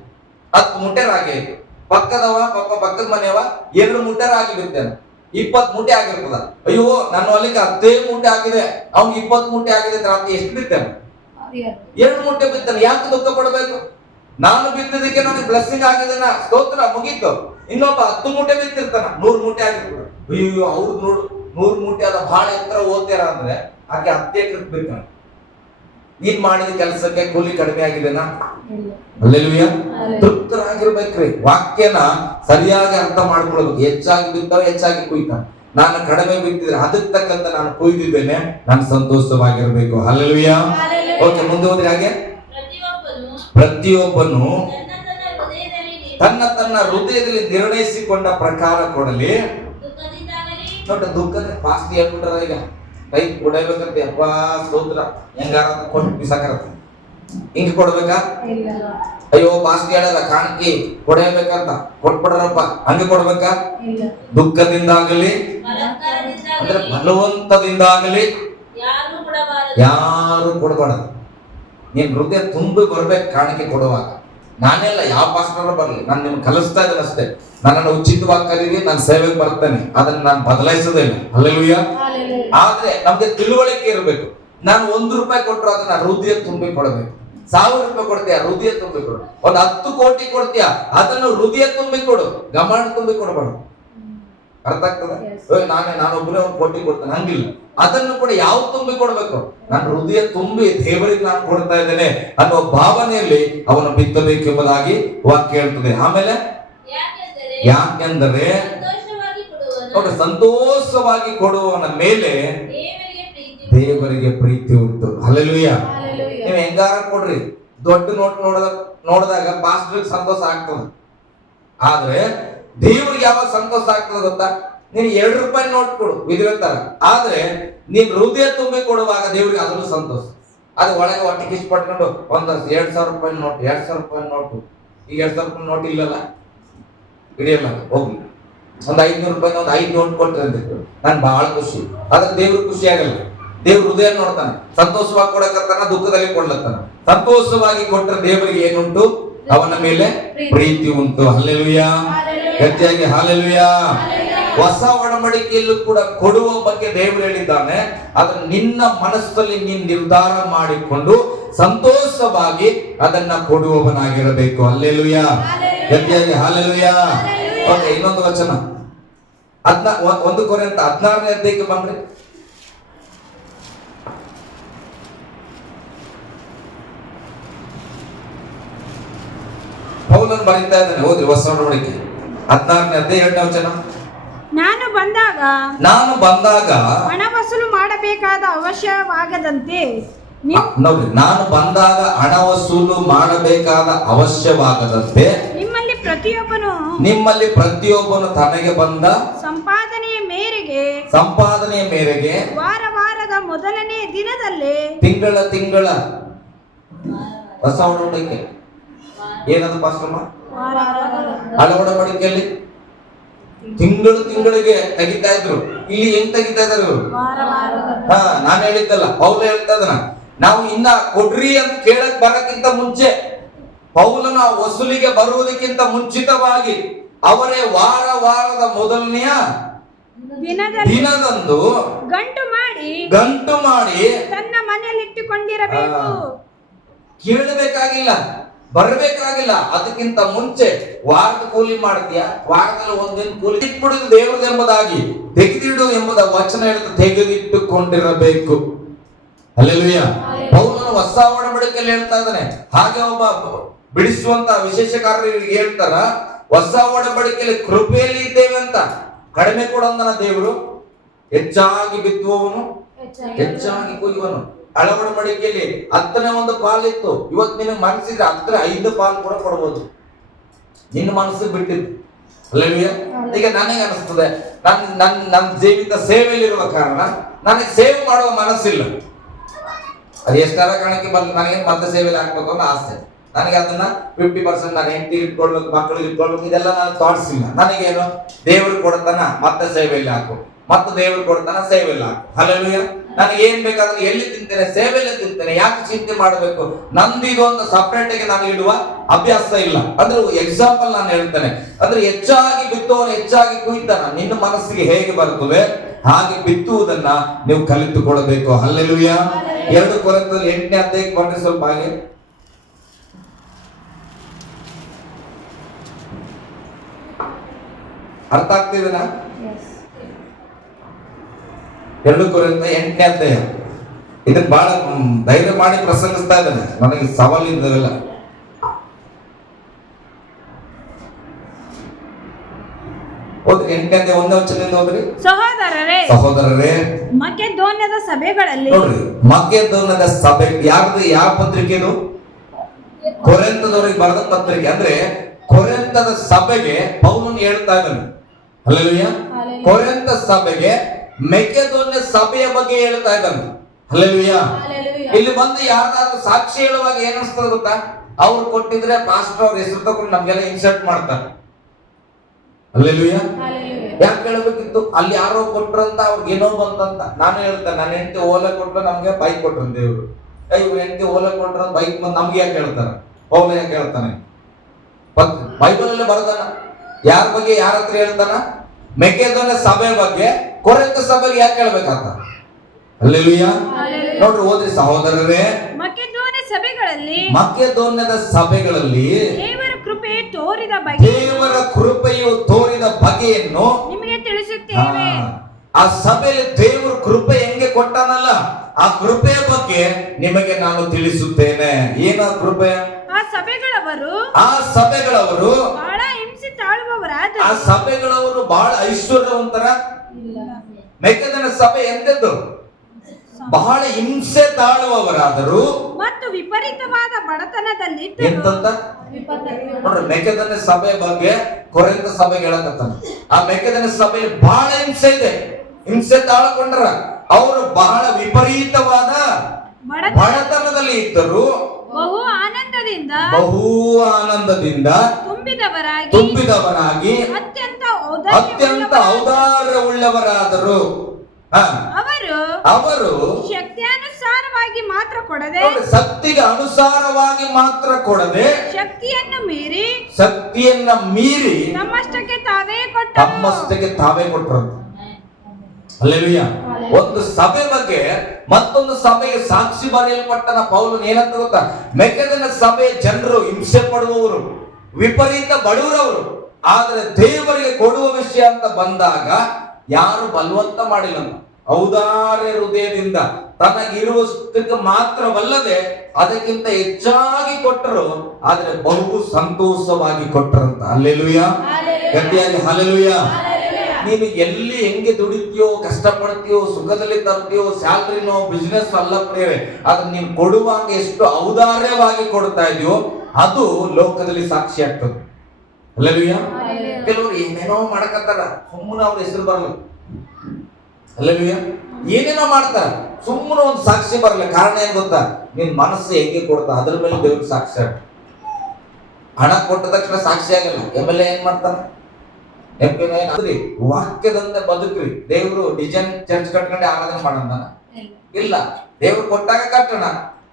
10 ಮೂಟೆ ರಾಗಿ ಆಯ್ತು. ಪಕ್ಕದ ಮನೆಯವ 2 ಮೂಟೆ ರಾಗಿ ಬಿತ್ತೇನೆ, 20 ಮೂಟೆ ಆಗಿರ್ತದ. ಅಯ್ಯೋ, ನನ್ನ ಹೊಲಕ್ಕೆ 10 ಮೂಟೆ ಆಗಿದೆ, ಅವ್ನಿಗೆ 20 ಮೂಟೆ ಆಗಿದೆ ಅಂದ್ರೆ ಅಂತ ಎಷ್ಟು ಬಿತ್ತೇನೆ? 2 ಮೂಟೆ ಬಿತ್ತಾನೆ. ಯಾಕೆ ದುಃಖ ಪಡಬೇಕು? ನಾನು ಬಿತ್ತಿದ್ದಕ್ಕೆ ನನಗೆ ಬ್ಲೆಸ್ಸಿಂಗ್ ಆಗಿದೆ, ಸ್ತೋತ್ರ, ಮುಗೀತು. ಇನ್ನೊಬ್ಬ 10 ಮೂಟೆ ಬಿತ್ತಿರ್ತಾನ, 100 ಮೂಟೆ ಆಗಿರ್ತದೆ. ಅಯ್ಯೋ, ಅವ್ರು ನೋಡು 100 ಮೂಟೆ ಅದ, ಬಹಳ ಎತ್ತರ ಓದ್ತಾರ ಅಂದ್ರೆ ಆಕೆ 10 ಎಕರೆ ಬಿತ್ತಾನೆ. ನೀನ್ ಮಾಡಿದ ಕೆಲಸಕ್ಕೆ ಕೂಲಿ ಕಡಿಮೆ ಆಗಿದೆನಾ? ಹಲ್ಲೆಲೂಯಾ. ತೃಪ್ತರಾಗಿರ್ಬೇಕ್ರಿ. ವಾಕ್ಯನ ಸರಿಯಾಗಿ ಅರ್ಥ ಮಾಡ್ಕೊಳ್ಬೇಕು. ಹೆಚ್ಚಾಗಿ ಬಿತ್ತವ ಹೆಚ್ಚಾಗಿ ಕೊಯ್ತಾನೆ, ನಾನು ಕಡಿಮೆ ಬಿತ್ತಿದ್ರೆ ಅದಕ್ಕೆ ತಕ್ಕಂತ ನಾನು ಕೊಯ್ದಿದ್ದೇನೆ, ನಾನು ಸಂತೋಷವಾಗಿರ್ಬೇಕು. ಹಲ್ಲೆಲೂಯಾ. ಓಕೆ, ಮುಂದೆ ಹೋದ್ರೆ ಹಾಗೆ ಪ್ರತಿಯೊಬ್ಬನು ತನ್ನ ಹೃದಯದಲ್ಲಿ ನಿರ್ಣಯಿಸಿಕೊಂಡ ಪ್ರಕಾರ ಕೊಡಲಿ. ನೋಡಿ, ದುಃಖದ ಫಾಸ್ಟ್ ಹೇಳ್ಬಿಟ್ರ. ಈಗ ಕೈ ಕೊಡಬೇಕಂತ, ಅಪ್ಪ ಸ್ತೋತ್ರ, ಹೆಂಗಾರ ಕೊಟ್ಟು ಬಿಸಾಕರ. ಹಿಂಗೆ ಕೊಡ್ಬೇಕಾ? ಅಯ್ಯೋ, ಫಾಸ್ಟ್ ಹೇಳಲ್ಲ, ಕಾಣಿಕೆ ಕೊಡಬೇಕಂತ ಕೊಟ್ಬಿಡ್ರಪ್ಪ, ಹಂಗೆ ಕೊಡ್ಬೇಕಾ? ದುಃಖದಿಂದಾಗಲಿ ಅಂದ್ರೆ ಬಲವಂತದಿಂದಾಗಲಿ ಯಾರು ಕೊಡಬಾರದು. ನೀನ್ ಹೃದಯ ತುಂಬಿ ಬರ್ಬೇಕು ಕಾಣಿಕೆ ಕೊಡುವಾಗ. ನಾನೆಲ್ಲ ಯಾವ ಪಾಸ್ಟರ್ ಬರಲಿ, ನಾನು ನಿಮ್ಗೆ ಕಲಿಸ್ತಾ ಇದ್ದೇನೆ ಅಷ್ಟೇ. ನನ್ನನ್ನು ಉಚಿತವಾಗಿ ಕರೀರಿ, ನಾನು ಸೇವೆಗೆ ಬರ್ತೇನೆ, ಅದನ್ನ ನಾನು ಬದಲಾಯಿಸೋದಿಲ್ಲ. ಹಲ್ಲೆಲೂಯಾ. ಆದ್ರೆ ನಮ್ಗೆ ತಿಳುವಳಿಕೆ ಇರಬೇಕು. ನಾನು 1 ರೂಪಾಯಿ ಕೊಟ್ಟರು ಅದನ್ನ ಹೃದಯ ತುಂಬಿ ಕೊಡಬೇಕು. 1,000 ರೂಪಾಯಿ ಕೊಡ್ತೀಯ, ಹೃದಯ ತುಂಬಿ ಕೊಡು. 10 ಕೋಟಿ ಕೊಡ್ತೀಯ, ಅದನ್ನು ಹೃದಯ ತುಂಬಿ ಕೊಡು, ಗಮನ ತುಂಬಿ ಕೊಡಬಾರ್ದು. ಅರ್ಥ ಆಗ್ತದೆ? ನಾನೊಬ್ಬನೇ 1 ಕೋಟಿ ಕೊಡ್ತೇನೆ, ಹಂಗಿಲ್ಲ. ಅದನ್ನು ಕೂಡ ಯಾವ ತುಂಬಿ ಕೊಡ್ಬೇಕು? ನಾನು ಹೃದಯ ತುಂಬಿ ದೇವರಿಗೆ ನಾನು ಕೊಡ್ತಾ ಇದ್ದೇನೆ ಅನ್ನೋ ಭಾವನೆಯಲ್ಲಿ ಅವನು ಬಿತ್ತಬೇಕೆಂಬುದಾಗಿ ವಾಕ್ಯ ಹೇಳ್ತದೆ. ಆಮೇಲೆ ಯಾಕೆಂದರೆ ನೋಡಿ, ಸಂತೋಷವಾಗಿ ಕೊಡುವವನ ಮೇಲೆ ದೇವರಿಗೆ ಪ್ರೀತಿ ಉಂಟು. ಹಲ್ಲೆಲೂಯಾ. ನೀವು ಹೆಂಗಾರ ಕೊಡ್ರಿ, ದೊಡ್ಡ ನೋಟ್ ನೋಡಿದಾಗ ಪಾಸ್ಟರ್ಗೆ ಸಂತೋಷ ಆಗ್ತದೆ. ಆದ್ರೆ ದೇವ್ರಿಗೆ ಯಾವಾಗ ಸಂತೋಷ ಆಗ್ತದೆ ಗೊತ್ತಾ? ನೀನು 2 ರೂಪಾಯಿ ನೋಟ್ ಕೊಡು, ವಿಧಿವಂತರ. ಆದ್ರೆ ನೀನ್ ಹೃದಯ ತುಂಬಿ ಕೊಡುವಾಗ ದೇವ್ರಿಗೆ ಅದನ್ನು ಸಂತೋಷ. ಅದು ಒಳಗೆ ಒಟ್ಟಿಗೆ ಕಿಸ್ ಪಟ್ಕೊಂಡು 2,000 ರೂಪಾಯಿ ನೋಟ್, 2,000 ರೂಪಾಯಿ ನೋಟು. ಈಗ 2,000 ರೂಪಾಯಿ ನೋಟ್ ಇಲ್ಲಲ್ಲ, ಹಿಡಿಯಲ್ಲ, ಹೋಗ್ಲಿ. 500 ರೂಪಾಯಿ 5 ನೋಟ್ ಕೊಟ್ಟರೆ ಅಂತ ನಾನು ಬಹಳ ಖುಷಿ. ಆದ್ರೆ ದೇವ್ರಿಗೆ ಖುಷಿ ಆಗಲ್ಲ. ದೇವ್ರ ಹೃದಯ ನೋಡ್ತಾನೆ. ಸಂತೋಷವಾಗಿ ಕೊಡಕತ್ತಾನ, ದುಃಖದಲ್ಲಿ ಕೊಡ್ಲತ್ತಾನ. ಸಂತೋಷವಾಗಿ ಕೊಟ್ಟರೆ ದೇವರಿಗೆ ಏನುಂಟು? ಅವನ ಮೇಲೆ ಪ್ರೀತಿ ಉಂಟು. ಹಲ್ಲೆಲೂಯಾ. ಗಟ್ಟಿಯಾಗಿ ಹಲ್ಲೆಲೂಯಾ. ಹೊಸ ಒಡಂಬಡಿಕೆಯಲ್ಲೂ ಕೂಡ ಕೊಡುವ ಬಗ್ಗೆ ದೇವರು ಹೇಳಿದ್ದಾನೆ. ಅದನ್ನು ನಿನ್ನ ಮನಸ್ಸಲ್ಲಿ ನೀನು ನಿರ್ಧಾರ ಮಾಡಿಕೊಂಡು ಸಂತೋಷವಾಗಿ ಅದನ್ನ ಕೊಡುವವನಾಗಿರಬೇಕು. ಹಲ್ಲೆಲೂಯಾ. ಗಟ್ಟಿಯಾಗಿ ಹಲ್ಲೆಲೂಯಾ. ಓಕೆ, ಇನ್ನೊಂದು ವಚನ 1 ಕೊರಿಂಥ 16ನೇ ಅಧ್ಯಾಯಕ್ಕೆ ಬಂದ್ರಿ. ಪೌಲನು ಬರೀತಾ ಇದ್ದಾನೆ, ಓದ್ರಿ ಹೊಸ ಒಡಂಬಡಿಕೆ 14ನೇ ಅಧ್ಯಾಯ 2ನೇ ವಚನ. ನಾನು ಬಂದಾಗ ಹಣ ವಸೂಲು ಮಾಡಬೇಕಾದ ಅವಶ್ಯವಾಗದಂತೆ ನೋಡ್ರಿ, ನಾನು ಬಂದಾಗ ಹಣ ವಸೂಲು ಮಾಡಬೇಕಾದ ಅವಶ್ಯವಾಗದಂತೆ ನಿಮ್ಮಲ್ಲಿ ಪ್ರತಿಯೊಬ್ಬನು ತನಗೆ ಬಂದ ಸಂಪಾದನೆಯ ಮೇರೆಗೆ ವಾರದ ಮೊದಲನೇ ದಿನದಲ್ಲೇ ತಿಂಗಳ ಹೊಸ ಒಡಂಬಡಿಕೆ ಏನದು ಪಾಸ್ಟಮ್ಮ? ಹಳೆ ಒಡಂಬಡಿಕೆಯಲ್ಲಿ ತಿಂಗಳಿಗೆ ತೆಗಿತಾ ಇದ್ರು. ಇಲ್ಲಿ ಹೆಂಗ್ ತೆಗಿತಾ ಇದಾರೆ ಇವರು? ನಾನು ಹೇಳಿದ್ದಲ್ಲ, ಪೌಲ ಹೇಳ್ತಾ ಇದ್ದಾನ. ನಾವು ಇನ್ನ ಕೊಡ್ರಿ ಅಂತ ಕೇಳಕ್ ಬರಕ್ಕಿಂತ ಮುಂಚೆ, ಪೌಲನ ವಸೂಲಿಗೆ ಬರುವುದಕ್ಕಿಂತ ಮುಂಚಿತವಾಗಿ ಅವರೇ ವಾರದ ಮೊದಲನೆಯ ದಿನದಂದು ಗಂಟು ಮಾಡಿ ತನ್ನ ಮನೆಯಲ್ಲಿ ಇಟ್ಟುಕೊಂಡಿರಬೇಕು. ಕೇಳಬೇಕಾಗಿಲ್ಲ, ಬರಬೇಕಾಗಿಲ್ಲ. ಅದಕ್ಕಿಂತ ಮುಂಚೆ ವಾರದ ಕೂಲಿ ಮಾಡ್ತೀಯಾ, ವಾರದಲ್ಲಿ ಒಂದಿನ ಕೂಲಿ ಇಟ್ಬಿಡುದು ದೇವರದೆಂಬುದಾಗಿ ತೆಗೆದಿಡು ಎಂಬುದ ವಚನ ಹೇಳಿದ ತೆಗೆದಿಟ್ಟುಕೊಂಡಿರಬೇಕು. ಹಲ್ಲೆಲೂಯ. ಪೌಲನು ಹೊಸ ಒಡಂಬಡಿಕೆಯಲ್ಲಿ ಹೇಳ್ತಾ ಇದ್ದಾನೆ. ಹಾಗೆ ಒಬ್ಬ ಬಿಡಿಸುವಂತ ವಿಶೇಷಕಾರರಿಗೆ ಹೇಳ್ತಾರ, ಹೊಸ ಒಡಂಬಡಿಕೆಯಲ್ಲಿ ಕೃಪೆಯಲ್ಲಿ ಇದ್ದೇವೆ ಅಂತ. ಕಡಿಮೆ ಕೊಡಂದನ ದೇವರು, ಹೆಚ್ಚಾಗಿ ಬಿತ್ತುವವನು ಹೆಚ್ಚಾಗಿ ಕೊಯ್ಯುವನು. ಹಳೆ ಒಡಂಬಡಿಕೆಯಲ್ಲಿ 10ನೇ ಒಂದು ಪಾಲಿತ್ತು. ಇವತ್ತು ನಿನಗೆ ಮನಸ್ಸಿದ್ರೆ 10 5 ಪಾಲು ಕೂಡ ಕೊಡ್ಬೋದು, ನಿನ್ನ ಮನಸ್ಸು ಬಿಟ್ಟಿದ್ದು. ಅಲ್ಲವೇ? ಈಗ ನನಗೆ ಅನಿಸ್ತದೆ, ನನ್ನ ಜೀವಿತ ಸೇವೆಯಲ್ಲಿರುವ ಕಾರಣ ನನಗೆ ಸೇವೆ ಮಾಡುವ ಮನಸ್ಸಿಲ್ಲ. ಅದು ಎಷ್ಟಾರ ಕಾರಣಕ್ಕೆ ನನಗೆ ಮತ್ತೆ ಸೇವೆಯಲ್ಲಿ ಹಾಕ್ಬೇಕು ಅನ್ನೋ ಆಸೆ. ನನಗೆ ಅದನ್ನ 50% ನಾನು ಹೆಂಡತಿ ಇಟ್ಕೊಳ್ಬೇಕು, ಮಕ್ಕಳಿಗೆ ಇಟ್ಕೊಳ್ಬೇಕು, ಇದೆಲ್ಲ ನಾನು ಥಾಟ್ಸ್ ಇಲ್ಲ. ನನಗೇನು, ದೇವ್ರು ಕೊಡ್ತಾನ ಮತ್ತೆ ಸೇವೆಯಲ್ಲಿ ಹಾಕು, ಮತ್ತೆ ದೇವ್ರು ಕೊಡ್ತಾನ ಸೇವೆಯಲ್ಲಿ ಹಾಕು. ಹಲ್ಲೆಲೂಯ. ನನಗೆ ಏನ್ ಬೇಕಾದ್ರೆ ಎಲ್ಲಿ ತಿಂತೇನೆ, ಸೇವೆಯಲ್ಲಿ ತಿಂತೇನೆ, ಯಾಕೆ ಚಿಂತೆ ಮಾಡಬೇಕು? ನಂದಿದು ಒಂದು ಸಪರೇಟ್ ಆಗಿ ನಾನು ಇಡುವ ಅಭ್ಯಾಸ ಇಲ್ಲ. ಅಂದ್ರೆ ಎಕ್ಸಾಂಪಲ್ ನಾನು ಹೇಳ್ತೇನೆ, ಅಂದ್ರೆ ಹೆಚ್ಚಾಗಿ ಬಿತ್ತುವನು ಹೆಚ್ಚಾಗಿ ಕುಯ್ತಾನ. ನಿನ್ನ ಮನಸ್ಸಿಗೆ ಹೇಗೆ ಬರ್ತದೆ ಹಾಗೆ ಬಿತ್ತುವುದನ್ನ ನೀವು ಕಲಿತುಕೊಳ್ಬೇಕು. ಹಲ್ಲೆಲೂಯ. 2 ಕೊರಿಂಥದವರು 8ನೇ ಅಧ್ಯಾಯಕ್ಕೆ ಬಂದ್ರೆ ಸ್ವಲ್ಪ ಹಾಗೆ ಅರ್ಥ ಆಗ್ತಿದೆನಾ? 2 ಕೊರಿಂಥ 8ನೇ ಅಧ್ಯಾಯ. ಇದನ್ನ ಬಹಳ ಧೈರ್ಯ ಮಾಡಿ ಪ್ರಸಂಗಿಸ್ತಾ ಇದ್ದಾನೆ, ನನಗೆ ಸವಾಲು ಇದ್ದವೆಲ್ಲ. ಓದ್ರಿ 8ನೇ ಅಧ್ಯಾಯ 1ನೇ ವಚನದಿಂದ ಓದ್ರಿ. ಸಹೋದರರೇ, ಮಕೆದೋನ್ಯದ ಸಭೆಗಳಲ್ಲಿ, ನೋಡ್ರಿ, ಮಕೆದೋನ್ಯದ ಸಭೆ ಯಾವ ಪತ್ರಿಕೆ ಇದು? ಕೊರಿಂಥದವರಿಗೆ ಬರೆದ ಪತ್ರಿಕೆ. ಅಂದ್ರೆ ಕೊರಿಂಥದ ಸಭೆಗೆ ಪೌಲನು ಹೇಳ್ತಾ ಇದ್ದಾನೆ. ಹಲ್ಲೆಲೂಯ. ಕೊರಿಂಥ ಸಭೆಗೆ ಮೆಕೆದೋನ್ಯ ಸಭೆಯ ಬಗ್ಗೆ ಹೇಳ್ತಾ ಇದ್ದಾನೆ. ಹಲ್ಲೆಲೂಯ. ಇಲ್ಲಿ ಬಂದು ಯಾರಾದ್ರೂ ಸಾಕ್ಷಿ ಹೇಳುವಾಗ ಏನ್ ಅನಿಸ್ತದೆ ಗೊತ್ತಾ? ಅವ್ರು ಕೊಟ್ಟಿದ್ರೆ ಪಾಸ್ಟರ್ ಅವ್ರ ಹೆಸರು ತಗೊಂಡು ನಮ್ಗೆಲ್ಲ ಇನ್ಸರ್ಟ್ ಮಾಡ್ತಾರೆ. ಹಲ್ಲೆಲೂಯ. ಯಾಕೆ ಹೇಳ್ಬೇಕಿತ್ತು? ಅಲ್ಲಿ ಯಾರೋ ಕೊಟ್ರಂತ ಅವ್ರಿಗೆ ಏನೋ ಬಂತಂತ. ನಾನು ಹೇಳ್ತೇನೆ, ನನ್ನ ಹೆಂಡತಿ ಓಲೆ ಕೊಟ್ರು, ನಮ್ಗೆ ಬೈಕ್ ಕೊಟ್ರು ದೇವ್ರು. ಇವ್ರ ಹೆಂಡತಿ ಓಲೆ ಕೊಟ್ರ ಬೈಕ್ ನಮ್ಗೆ ಯಾಕೆ ಹೇಳ್ತಾರ? ಪೌಲ ಯಾಕೆ ಹೇಳ್ತಾನೆ? ಬೈಬಲ್ ಅಲ್ಲೇ ಬರದಾನ. ಯಾರ ಬಗ್ಗೆ ಯಾರ ಹತ್ರ ಹೇಳ್ತಾನ? ಮೆಕೆದೋನ್ಯ ಸಭೆ ಬಗ್ಗೆ. ಕೊರಿಂಥ ಸಭೆಗೆ ಯಾಕೆ ಹೇಳ್ಬೇಕಂತ? ಹಲ್ಲೆಲೂಯ. ನೋಡ್ರಿ, ಓದ್ರಿ ಸಹೋದರರೇ, ಮಕೆದೋನ್ಯದ ಸಭೆಗಳಲ್ಲಿ ದೇವರ ಕೃಪೆಯು ತೋರಿದ ಬಗೆಯನ್ನು ನಿಮಗೆ ತಿಳಿಸುತ್ತೇವೆ. ಆ ಸಭೆಯಲ್ಲಿ ದೇವರು ಕೃಪೆ ಹೆಂಗೆ ಕೊಟ್ಟಾನಲ್ಲ, ಆ ಕೃಪೆಯ ಬಗ್ಗೆ ನಿಮಗೆ ನಾನು ತಿಳಿಸುತ್ತೇನೆ. ಏನ ಕೃಪೆ? ಆ ಸಭೆಗಳವರು ಬಹಳ ಹಿಂಸೆ ತಾಳುವವರಾದ, ಆ ಸಭೆಗಳವರು ಬಹಳ ಐಶ್ವರ್ಯವಂತರ. ಮೆಕೆದೋನ್ಯ ಸಭೆ ಎಂತದ್ದು? ಬಹಳ ಹಿಂಸೆ ತಾಳುವವರಾದರು ಮತ್ತು ವಿಪರೀತವಾದ ಬಡತನದಲ್ಲಿ. ಎಂತಂತ ನೋಡ್ರಿ, ಮೆಕೆದೋನ್ಯ ಸಭೆ ಬಗ್ಗೆ ಕೊರಿಂಥ ಸಭೆಗೆ ಹೇಳಕತ್ತಾನ. ಆ ಮೆಕೆದೋನ್ಯ ಸಭೆಯಲ್ಲಿ ಬಹಳ ಹಿಂಸೆ ಇದೆ, ಹಿಂಸೆ ತಾಳ್ಕೊಂಡ್ರ. ಅವರು ಬಹಳ ವಿಪರೀತವಾದ ಬಡತನದಲ್ಲಿ ಇದ್ದರು. ಬಹು ಆನಂದದಿಂದ ತುಂಬಿದವರಾಗಿ ಅತ್ಯಂತ ಔದಾರ್ಯವುಳ್ಳವರಾದರು. ಅವರು ಶಕ್ತಿಯಾನುಸಾರವಾಗಿ ಮಾತ್ರ ಕೊಡದೆ, ಶಕ್ತಿಗೆ ಅನುಸಾರವಾಗಿ ಮಾತ್ರ ಕೊಡದೆ, ಶಕ್ತಿಯನ್ನ ಮೀರಿ ನಮ್ಮಷ್ಟಕ್ಕೆ ತಾವೇ ಕೊಟ್ಟರು. ಹಲ್ಲೆಲೂಯ. ಒಂದು ಸಭೆ ಬಗ್ಗೆ ಮತ್ತೊಂದು ಸಭೆಗೆ ಸಾಕ್ಷಿ ಬರೆಯಲ್ಪಟ್ಟನ ಪೌಲನು ಏನಂತ ಗೊತ್ತಾ? ಮೆಕೆದೋನ್ಯ ಸಭೆಯ ಜನರು ಹಿಂಸೆ ಪಡುವವರು, ವಿಪರೀತ ಬಡವರವರು. ಆದ್ರೆ ದೇವರಿಗೆ ಕೊಡುವ ವಿಷಯ ಅಂತ ಬಂದಾಗ ಯಾರು ಬಲವಂತ ಮಾಡಿಲ್ಲ. ಔದಾರ್ಯ ಹೃದಯದಿಂದ ತನಗಿರುವಷ್ಟಕ್ಕೆ ಮಾತ್ರವಲ್ಲದೆ ಅದಕ್ಕಿಂತ ಹೆಚ್ಚಾಗಿ ಕೊಟ್ಟರು, ಆದ್ರೆ ಬಹು ಸಂತೋಷವಾಗಿ ಕೊಟ್ಟರಂತ. ಹಲ್ಲೆಲೂಯಾ, ಗಟ್ಟಿಯಾಗಿ ಹಲ್ಲೆಲೂಯಾ. ನೀನು ಎಲ್ಲಿ ಹೆಂಗೆ ದುಡಿತೀಯೋ, ಕಷ್ಟಪಡ್ತೀಯೋ, ಸುಖದಲ್ಲಿ ತರ್ತೀಯೋ, ಸ್ಯಾಲ್ರಿನೋ ಬಿಸ್ನೆಸ್ ಅಲ್ಲ ಪ್ರಿಯರೇ, ಅದನ್ನ ನೀನು ಕೊಡುವಾಗ ಎಷ್ಟು ಔದಾರ್ಯವಾಗಿ ಕೊಡ್ತಾ ಇದೆಯೋ ಅದು ಲೋಕದಲ್ಲಿ ಸಾಕ್ಷಿ ಆಗ್ತದೆ. ಹಲ್ಲೆಲೂಯಾ. ಕೆಲವರು ಏನೇನೋ ಮಾಡಕತ್ತಾರ, ಸುಮ್ಮನೆ ಅವ್ರ ಹೆಸರು ಬರಲ್ಲ. ಹಲ್ಲೆಲೂಯಾ. ಏನೇನೋ ಮಾಡ್ತಾರ, ಸುಮ್ಮನೆ ಒಂದು ಸಾಕ್ಷಿ ಬರಲ್ಲ. ಕಾರಣ ಏನ್ ಗೊತ್ತಾ? ನಿನ್ ಮನಸ್ಸು ಹೆಂಗೆ ಕೊಡ್ತಾ ಅದ್ರ ಮೇಲೆ ದೇವ್ರಿಗೆ ಸಾಕ್ಷಿ ಆಗ. ಹಣ ಕೊಟ್ಟ ತಕ್ಷಣ ಸಾಕ್ಷಿ ಆಗಲ್ಲ. MLA ಏನ್ ಮಾಡ್ತಾನ? MP ಏನಾದ್ರಿ ವಾಕ್ಯದಂತೆ ಬದುಕ್ರಿ. ದೇವ್ರು ಡಿಸೈನ್ ಚರ್ಚ್ ಕಟ್ಕೊಂಡೆ ಆರಾಧನೆ ಮಾಡೋಣ ಇಲ್ಲ. ದೇವ್ರು ಕೊಟ್ಟಾಗ ಕಟ್ಟೋಣ,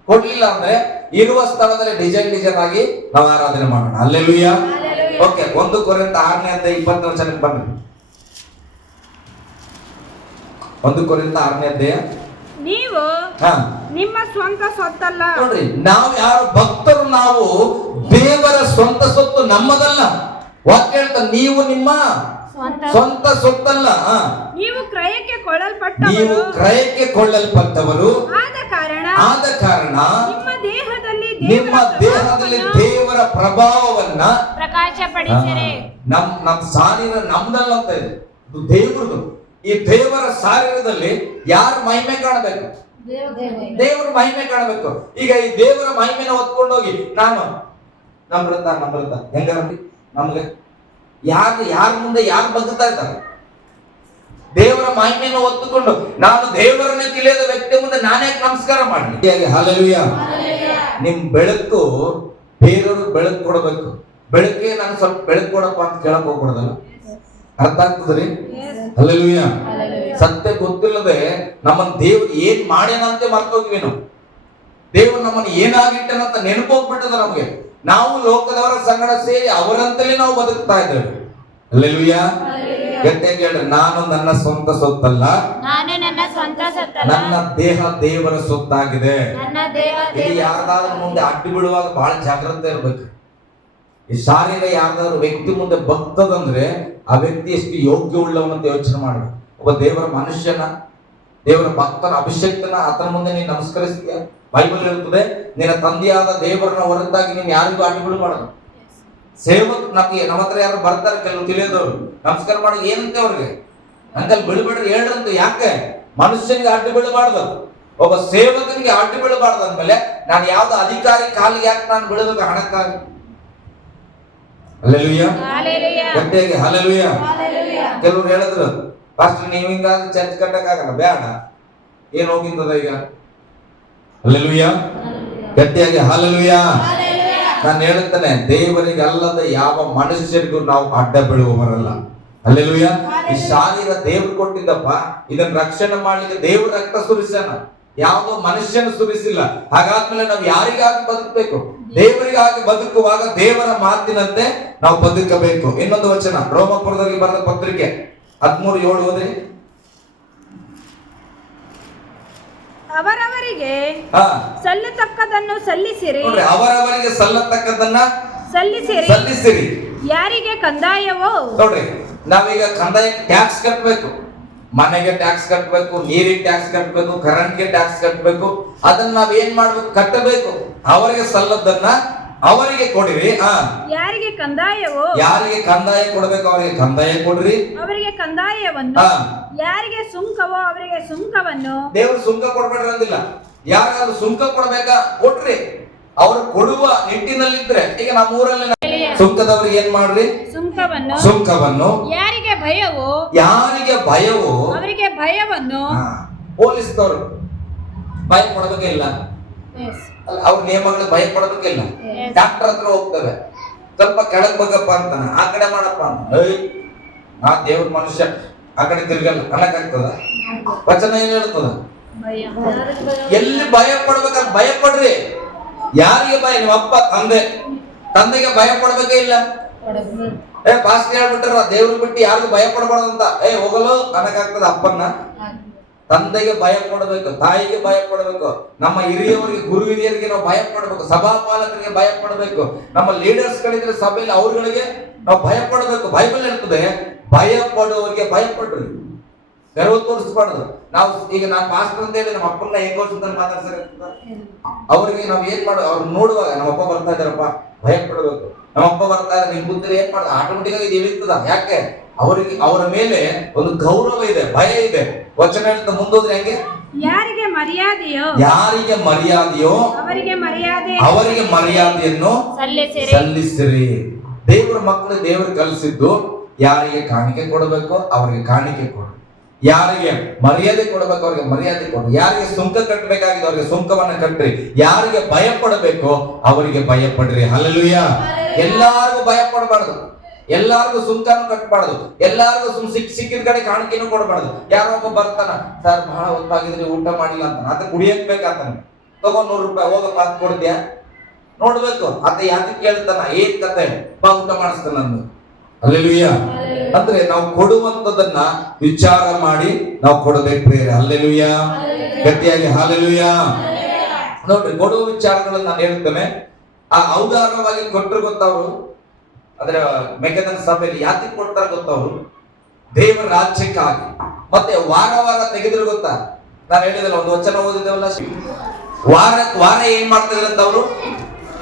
ಕೊಡ್ಲಿಲ್ಲ ಅಂದ್ರೆ ಇರುವ ಸ್ಥಳದಲ್ಲಿ ಡಿಸೈನ್ ಆಗಿ ನಾವು ಆರಾಧನೆ ಮಾಡೋಣ. ಹಲ್ಲೆಲೂಯಾ. ಓಕೆ, 1 ಕೊರಿಂಥ 6ನೇ ಅಧ್ಯಾಯ 20ನೇ ವಚನಕ್ಕೆ ಬನ್ನಿ. 1 ಕೊರಿಂಥ 6ನೇ ಅಧ್ಯಾಯ. ನೀವು ನಿಮ್ಮ ಸ್ವಂತ ಸೊತ್ತಲ್ಲ. ನೋಡ್ರಿ, ನಾವು ಯಾರು ಭಕ್ತರು, ನಾವು ದೇವರ ಸ್ವಂತ ಸೊತ್ತು, ನಮ್ಮದಲ್ಲ. ವಾಕ್ಯ ಹೇಳ್ತಾ, ನೀವು ನಿಮ್ಮ ಸ್ವಂತ ಸೊತ್ತಲ್ಲ, ನೀವು ಕ್ರಯಕ್ಕೆ ನೀವು ಕೊಳ್ಳಲ್ಪಟ್ಟವರು. ಕ್ರಯಕ್ಕೆ ಕೊಳ್ಳಲ್ಪಟ್ಟವರು. ಆದ ಕಾರಣ ನಿಮ್ಮ ದೇಹದಲ್ಲಿ ದೇವರ ಪ್ರಭಾವವನ್ನ ಪ್ರಕಾಶಪಡಿಸಿರಿ. ನಮ್ಮ ಸಾರಿನ ನಮ್ದಲ್ಲ ಅಂತ ಇದೆ, ಇದು ದೇವರದು. ಈ ದೇವರ ಶಾರೀರದಲ್ಲಿ ಯಾರು ಮಹಿಮೆ ಕಾಣಬೇಕು? ದೇವರ ಮಹಿಮೆ ಕಾಣಬೇಕು. ಈಗ ಈ ದೇವರ ಮಹಿಮೆನ ಹೊತ್ಕೊಂಡೋಗಿ ನಾನು ನಮ್ರತ ಹೆಂಗಾರ ನಮ್ಗೆ ಯಾರ ಮುಂದೆ ಯಾರು ಬದುಕ್ತಾ ಇದ್ದಾರೆ? ದೇವರ ಮಹಿಮೆಯನ್ನು ಹೊತ್ತುಕೊಂಡು ನಾನು ದೇವರನ್ನೇ ತಿಳಿಯದ ವ್ಯಕ್ತಿ ಮುಂದೆ ನಾನೇ ನಮಸ್ಕಾರ ಮಾಡಲಿ. ಹಲ್ಲೆಲೂಯಾ. ನಿಮ್ ಬೆಳಕು ಬೇರೆಯವ್ರಿಗೆ ಬೆಳಕು ಕೊಡಬೇಕು. ಬೆಳಕಿಗೆ ನಾನು ಸ್ವಲ್ಪ ಬೆಳಕು ಕೊಡಪ್ಪ ಅಂತ ಕೇಳಕ್ ಹೋಗ್ಬಿಡೋದಲ್ಲ. ಅರ್ಥ ಆಗ್ತದ್ರಿ? ಹಲ್ಲೆಲೂಯಾ. ಸತ್ಯ ಗೊತ್ತಿಲ್ಲದೆ ನಮ್ಮನ್ನ ದೇವ್ರು ಏನ್ ಮಾಡ್ಯಾನಂತೆ ಮರ್ತೋಗ್ವಿ ನಾವು. ದೇವ್ರು ನಮ್ಮನ್ನು ಏನಾಗಿಟ್ಟನಂತ ನೆನಪೋಗ್ಬಿಟ್ಟದ ನಮಗೆ. ನಾವು ಲೋಕದವರ ಸಂಗಡ ಸೇರಿ ಅವರಂತಲೇ ನಾವು ಬದುಕ್ತಾ ಇದ್ದೇವೆ. ಹಲ್ಲೆಲೂಯಾ. ಗಟ್ಟಿಯಾಗಿ ಹೇಳ್ರಿ, ನಾನು ನನ್ನ ಸ್ವಂತ ಸೊತ್ತಲ್ಲ, ನನ್ನ ದೇಹ ದೇವರ ಸೊತ್ತಾಗಿದೆ. ಇದು ಯಾರ್ದಾದ್ರೂ ಮುಂದೆ ಅಡ್ಡಿ ಬಿಡುವಾಗ ಬಹಳ ಜಾಗ್ರತೆ ಇರ್ಬೇಕು. ಈ ಶಾರೀರ ಯಾರ್ದಾದ್ರು ವ್ಯಕ್ತಿ ಮುಂದೆ ಬರ್ತದಂದ್ರೆ ಆ ವ್ಯಕ್ತಿ ಎಷ್ಟು ಯೋಗ್ಯ ಉಳ್ಳವನಂತ ಯೋಚನೆ ಮಾಡ್ಬೇಕು. ಒಬ್ಬ ದೇವರ ಮನುಷ್ಯನ, ದೇವರ ಭಕ್ತನ, ಅಭಿಷೇಕ್ತನ ಆತನ ಮುಂದೆ ನೀನು ನಮಸ್ಕರಿಸ್ತೀಯ. ಬೈಬಲ್ ಹೇಳ್ತದೆ, ನಿನ್ನ ತಂದೆಯಾದ ದೇವರನ್ನ ಹೊರತಾಗಿ ನೀನು ಯಾರಿಗೂ ಅಡ್ಡಿಗಳು ಮಾಡೋದು. ಸೇವಕ್ ನಮ್ಮ ಹತ್ರ ಯಾರು ಬರ್ತಾರೆ, ಕೆಲವು ತಿಳಿಯೋದವ್ರು ನಮಸ್ಕಾರ ಮಾಡಿ ಏನಂತೆ ಅವ್ರಿಗೆ ಅಂಕಲ್ ಬಿಡಬೇಡ್ರಿ ಹೇಳ್ರಂತ. ಯಾಕೆ? ಮನುಷ್ಯನಿಗೆ ಅಡ್ಡಿ ಬೀಳಬಾರ್ದು, ಒಬ್ಬ ಸೇವಕನಿಗೆ ಅಡ್ಡಿ ಬೀಳಬಾರ್ದು ಅಂದ್ಮೇಲೆ ನಾನು ಯಾವ್ದು ಅಧಿಕಾರಿ ಕಾಲಿಗೆ ಯಾಕೆ ನಾನು ಬೀಳಬೇಕು? ಹಣಕ್ಕಾಗಿ. ಹಲ್ಲೆಲೂಯಾ. ಗಟ್ಟಿಯಾಗಿ ಹಲ್ಲೆಲೂಯಾ. ಕೆಲವ್ರು ಹೇಳಿದ್ರು, ಫಸ್ಟ್ ನೀವು ಹಿಂಗಾದ್ರೆ ಚರ್ಚ್ ಕಟ್ಟಕ್ಕಾಗಲ್ಲ, ಬೇಡ, ಏನ್ ಹೋಗಿದ್ದದ ಈಗ? ಹಲ್ಲೆಲೂಯಾ. ಗಟ್ಟಿಯಾಗಿ ಹಲ್ಲೆಲೂಯಾ. ನಾನು ಹೇಳುತ್ತೇನೆ, ದೇವರಿಗೆ ಅಲ್ಲದ ಯಾವ ಮನುಷ್ಯರಿಗೂ ನಾವು ಅಡ್ಡ ಬೀಳುವವರಲ್ಲ. ಹಲ್ಲೆಲೂಯಾ. ಈ ಶಾರೀರ ದೇವ್ರು ಕೊಟ್ಟಿದ್ದಪ್ಪ, ಇದನ್ನ ರಕ್ಷಣೆ ಮಾಡ್ಲಿಕ್ಕೆ ದೇವ್ರ ರಕ್ತ ಸುರಿಸೋಣ, ಯಾವುದೋ ಮನುಷ್ಯನ ಸುರಿಸಿಲ್ಲ. ಹಾಗಾದ್ಮೇಲೆ ನಾವು ಯಾರಿಗಾಗಿ ಬದುಕಬೇಕು? ದೇವರಿಗಾಗಿ ಬದುಕುವಾಗ ದೇವರ ಮಾತಿನಂತೆ ನಾವು ಬದುಕಬೇಕು. ಇನ್ನೊಂದು ವಚನ, ರೋಮಪುರದಲ್ಲಿ ಬರೆದ ಪತ್ರಿಕೆ 13:7 ಓದ್ರಿ. ಅವರವರಿಗೆ ಸಲ್ಲತಕ್ಕದನ್ನು ಸಲ್ಲಿಸಿರಿ. ಅವರವರಿಗೆ ಸಲ್ಲತಕ್ಕದನ್ನ ಸಲ್ಲಿಸಿರಿ. ಯಾರಿಗೆ ಕಂದಾಯವೋ? ನೋಡ್ರಿ, ನಾವೀಗ ಕಂದಾಯ ಟ್ಯಾಕ್ಸ್ ಕಟ್ಟಬೇಕು, ಮನೆಗೆ ಟ್ಯಾಕ್ಸ್ ಕಟ್ಟಬೇಕು, ನೀರಿಗೆ ಟ್ಯಾಕ್ಸ್ ಕಟ್ಟಬೇಕು, ಕರೆಂಟ್ಗೆ ಟ್ಯಾಕ್ಸ್ ಕಟ್ಟಬೇಕು. ಅದನ್ನ ನಾವ್ ಏನ್ ಮಾಡ್ಬೇಕು? ಕಟ್ಟಬೇಕು. ಅವರಿಗೆ ಸಲ್ಲದನ್ನ ಅವರಿಗೆ ಕೊಡಿರಿ. ಯಾರಿಗೆ ಕಂದಾಯವೋ? ಯಾರಿಗೆ ಕಂದಾಯ ಕೊಡಬೇಕು ಅವರಿಗೆ ಕಂದಾಯ ಕೊಡ್ರಿ. ಅವರಿಗೆ ಕಂದಾಯವನ್ನು. ಯಾರಿಗೆ ಸುಂಕವೋ ಅವರಿಗೆ ಸುಂಕವನ್ನು. ದೇವರು ಸುಂಕ ಕೊಡ್ಬೇಡ್ರಿ ಅಂದಿಲ್ಲ. ಯಾರಿಗಾದ್ರೂ ಸುಂಕ ಕೊಡ್ಬೇಕಾ? ಕೊಡ್ರಿ. ಅವ್ರು ಕೊಡುವ ನಿಟ್ಟಿನಲ್ಲಿದ್ರೆ, ಈಗ ನಮ್ಮ ಊರಲ್ಲಿ ಸುಂಕದವ್ರಿಗೆ ಏನ್ ಮಾಡ್ರಿ? ಸುಂಕವನ್ನು. ಯಾರಿಗೆ ಭಯವೋ ಅವರಿಗೆ ಭಯವನ್ನು. ಪೊಲೀಸ್ನವರು ಭಯ ಕೊಡಬೇಕಿಲ್ಲ, ಅವ್ರ ನಿಯಮಗಳು ಭಯ ಪಡಬೇಕಿಲ್ಲ. ಡಾಕ್ಟರ್ ಹತ್ರ ಹೋಗ್ತವೆ, ಸ್ವಲ್ಪ ಕೆಳಗ್ ಬಗ್ಗಪ್ಪ ಅಂತಾನ, ಆ ಕಡೆ ಮಾಡಪ್ಪ ಅಂತ. ಆ ದೇವ್ರ ಮನುಷ್ಯ ಆ ಕಡೆ ತಿರ್ಗಲ್ಲ ಅನ್ನಕ್ಕಾಗ್ತದ? ವಚನ ಏನ್ ಹೇಳ್ತದ? ಎಲ್ಲಿ ಭಯ ಪಡ್ಬೇಕಂತ ಭಯ ಪಡ್ರಿ. ಯಾರಿಗೆ ಭಯ? ನಿಮ್ಮ ಅಪ್ಪ ತಂದೆಗೆ ಭಯ ಪಡ್ಬೇಕೇ ಇಲ್ಲ. ಪಾಸ್ ಹೇಳ್ಬಿಟ್ರ ದೇವ್ರ ಬಿಟ್ಟು ಯಾರಿಗೂ ಭಯ ಪಡಬಾರ್ದಂತ. ಹೋಗಲು ಅನ್ನಕ್ಕಾಗ್ತದ? ಅಪ್ಪನ್ನ ತಂದೆಗೆ ಭಯ ಪಡಬೇಕು, ತಾಯಿಗೆ ಭಯ ಪಡಬೇಕು, ನಮ್ಮ ಹಿರಿಯವರಿಗೆ ಗುರು ಹಿರಿಯರಿಗೆ ನಾವು ಭಯ ಪಡಬೇಕು, ಸಭಾಪಾಲಕರಿಗೆ ಭಯ ಪಡಬೇಕು, ನಮ್ಮ ಲೀಡರ್ಸ್ ಗಳಿದ್ರೆ ಸಭೆಯಲ್ಲಿ ಅವ್ರಗಳಿಗೆ ನಾವು ಭಯ ಪಡಬೇಕು. ಬೈಬಲ್ ಹೇಳ್ತದೆ, ಭಯ ಪಡುವವರಿಗೆ ಭಯ ಪಡ್ರಿ. ಗರ್ವ ತೋರಿಸ್ಬಾರ್ದು. ನಾವು ಈಗ ನಾನು ಮಾಸ್ಟರ್ ಅಂತ ಹೇಳಿ ನಮ್ಮ ಅಪ್ಪನ ಏಕೋಚಿತ ಮಾತಾಡ್ತಾರೆ, ಅವ್ರಿಗೆ ನಾವ್ ಏನ್ ಮಾಡೋದು, ಅವ್ರು ನೋಡುವಾಗ ನಮ್ಮಪ್ಪ ಬರ್ತಾ ಇದಾರಪ್ಪ ಭಯ ಪಡಬೇಕು. ನಮ್ಮಪ್ಪ ಬರ್ತಾ ಇದ್ದಾರೆ ನಿಮ್ ಬುದ್ಧಿ ಏನ್ ಮಾಡೋದು, ಆಟೋಮೆಟಿಕ್ ಆಗಿ ಇದು ಇಳಿತದ. ಯಾಕೆ? ಅವರಿಗೆ ಅವರ ಮೇಲೆ ಒಂದು ಗೌರವ ಇದೆ, ಭಯ ಇದೆ. ವಚನ ಹೇಳ್ತಾ ಮುಂದೋದ್ರೆ ಹೆಂಗೆ? ಯಾರಿಗೆ ಮರ್ಯಾದೆಯೋ ಅವರಿಗೆ ಮರ್ಯಾದೆಯನ್ನು ಸಲ್ಲಿಸಿರಿ. ದೇವರ ಮಕ್ಕಳು ದೇವರು ಕಲಿಸಿದ್ದು ಯಾರಿಗೆ ಕಾಣಿಕೆ ಕೊಡಬೇಕು ಅವರಿಗೆ ಕಾಣಿಕೆ ಕೊಡು, ಯಾರಿಗೆ ಮರ್ಯಾದೆ ಕೊಡಬೇಕು ಅವರಿಗೆ ಮರ್ಯಾದೆ ಕೊಡು, ಯಾರಿಗೆ ಸುಂಕ ಕಟ್ಟಬೇಕಾಗಿದೆ ಅವರಿಗೆ ಸುಂಕವನ್ನ ಕಟ್ಟ್ರಿ, ಯಾರಿಗೆ ಭಯ ಪಡಬೇಕು ಅವರಿಗೆ ಭಯ ಪಡ್ರಿ. ಹಲ್ಲೆಲೂಯಾ. ಎಲ್ಲಾರ್ಗು ಭಯ ಪಡಬಾರ್ದು, ಎಲ್ಲಾರ್ಗು ಸುಂಕನೂ ಕಟ್ಟಬಾರ್ದು, ಎಲ್ಲಾರ್ಗು ಸಿಕ್ಕಿದ ಕಡೆ ಕಾಣಿಕೆನೂ ಕೊಡಬಾರ್ದು. ಯಾರೋ ಒಬ್ಬ ಬರ್ತಾನ, ಸರ್ ಬಹಳ ಹೊತ್ತಾಗಿದ್ರೆ ಊಟ ಮಾಡಿಲ್ಲ ಅಂತ, ಅದ ಕುಡಿಯಕ್ ಬೇಕಂತಾನೆ, ತಗೊಂಡ್ 100 ರೂಪಾಯಿ ಹೋಗಪ್ಪ ಅಂತ ಕೊಡ್ತೀಯ? ನೋಡ್ಬೇಕು ಆತ ಯಾಕೆ ಕೇಳ್ತಾನ, ಏನ್ ಕತೆ ಬಾ ಊಟ ಮಾಡಿಸ್ತಾನ ಅಂದು. ಹಲ್ಲೆಲೂಯಾ. ಅಂದ್ರೆ ನಾವು ಕೊಡುವಂತದನ್ನ ವಿಚಾರ ಮಾಡಿ ನಾವು ಕೊಡಬೇಕು ಪ್ರಿಯರೇ. ಹಲ್ಲೆಲೂಯಾ. ಗಟ್ಟಿಯಾಗಿ ಹಲ್ಲೆಲೂಯಾ. ನೋಡ್ರಿ, ಕೊಡುವ ವಿಚಾರಗಳನ್ನ ನಾನು ಹೇಳ್ತೇನೆ. ಆ ಔದಾರವಾಗಿ ಕೊಟ್ಟರು ಗೊತ್ತವ್ರು, ಅಂದ್ರೆ ಮೆಕ್ಕದನ ಸಭೆಯಲ್ಲಿ ಯಾಕೆ ಕೊಡ್ತಾರ ಗೊತ್ತವ್ರು? ದೇವರ ರಾಜ್ಯಕ್ಕಾಗಿ. ಮತ್ತೆ ವಾರ ವಾರ ತೆಗೆದ್ರು ಗೊತ್ತಾ? ನಾನು ಹೇಳಿದಲ್ಲ, ಒಂದು ವಚನ ಓದಿದ್ದೇವಲ್ಲ, ವಾರ ಏನ್ ಮಾಡ್ತಿದ್ರಂತ ಅವರು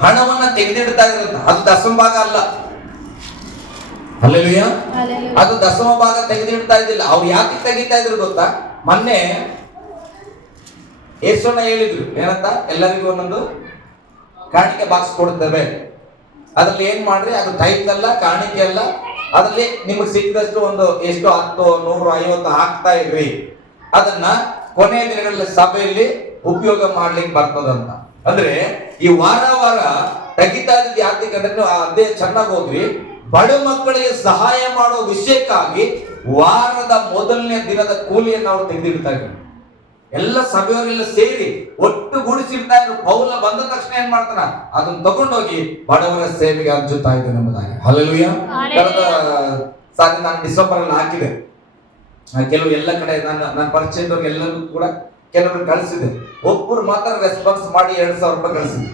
ಹಣವನ್ನ ತೆಗೆದಿಡ್ತಾ ಇದ್ರಂತ. ಅದು ದಶಮ ಭಾಗ ಅಲ್ಲ. ಹಲ್ಲೆಲೂಯಾ. ಅದು ದಶಮ ಭಾಗ ತೆಗೆದಿಡ್ತಾ ಇದ್ದಿಲ್ಲ. ಅವ್ರು ಯಾಕೆ ತೆಗಿತಾ ಇದ್ರು ಗೊತ್ತಾ? ಮೊನ್ನೆ ಯೇಸುನ ಹೇಳಿದ್ರು ಏನಂತ, ಎಲ್ಲರಿಗೂ ಒಂದೊಂದು ಕಾಣಿಕೆ ಬಾಕ್ಸ್ ಕೊಡ್ತೇವೆ, ಅದ್ರಲ್ಲಿ ಏನ್ ಮಾಡ್ರಿ, ಅದು ಟೈಪ್ ಅಲ್ಲ, ಕಾಣಿಕೆ ಅಲ್ಲ, ಅದ್ರಲ್ಲಿ ನಿಮಗೆ ಸಿಕ್ಕಿದಷ್ಟು ಒಂದು ಎಷ್ಟು 10, 100, 50 ಹಾಕ್ತಾ ಇದ್ರಿ, ಅದನ್ನ ಕೊನೆಯ ದಿನಗಳಲ್ಲಿ ಸಭೆಯಲ್ಲಿ ಉಪಯೋಗ ಮಾಡ್ಲಿಕ್ಕೆ ಬರ್ತದಂತ. ಅಂದ್ರೆ ಈ ವಾರ ತೆಗಿತಾ ಇದ್ದು ಯಾಕಂದ್ರೆ ಅದೇ ಚೆನ್ನಾಗಿ ಹೋದ್ರಿ, ಬಡ ಮಕ್ಕಳಿಗೆ ಸಹಾಯ ಮಾಡೋ ವಿಷಯಕ್ಕಾಗಿ ವಾರದ ಮೊದಲನೇ ದಿನದ ಕೂಲಿಯನ್ನು ಅವರು ತೆಗೆದಿಡ್ತಾ ಇದ್ರು. ಎಲ್ಲ ಸಭೆಯವರೆಲ್ಲ ಸೇರಿ ಒಟ್ಟುಗೂಡಿಸಿಡ್ತಾ ಇದ್ರು. ಪೌಲ ಬಂದ ತಕ್ಷಣ ಏನ್ ಮಾಡ್ತಾನ, ಅದನ್ನ ತಗೊಂಡೋಗಿ ಬಡವರ ಸೇವೆಗೆ ಹಂಚುತ್ತಾ ಇದ್ದೆ ನಮ್ಮದಾಗಿ. ಹಲ್ಲೆಲೂಯಾ. ಕಳೆದ ಸಾರಿ ನಾನು ಡಿಸೆಂಬರ್ ಅಲ್ಲಿ ಹಾಕಿದೆ. ಕೆಲವು ಎಲ್ಲ ಕಡೆ ನನ್ನ ಪರಿಚಯದವ್ರಿಗೆ ಎಲ್ಲರಿಗೂ ಕೂಡ ಕೆಲವರು ಕಳಿಸಿದೆ. ಒಬ್ಬರು ಮಾತ್ರ ರೆಸ್ಪಾನ್ಸ್ ಮಾಡಿ 2,000 ರೂಪಾಯಿ ಕಳಿಸಿದೆ.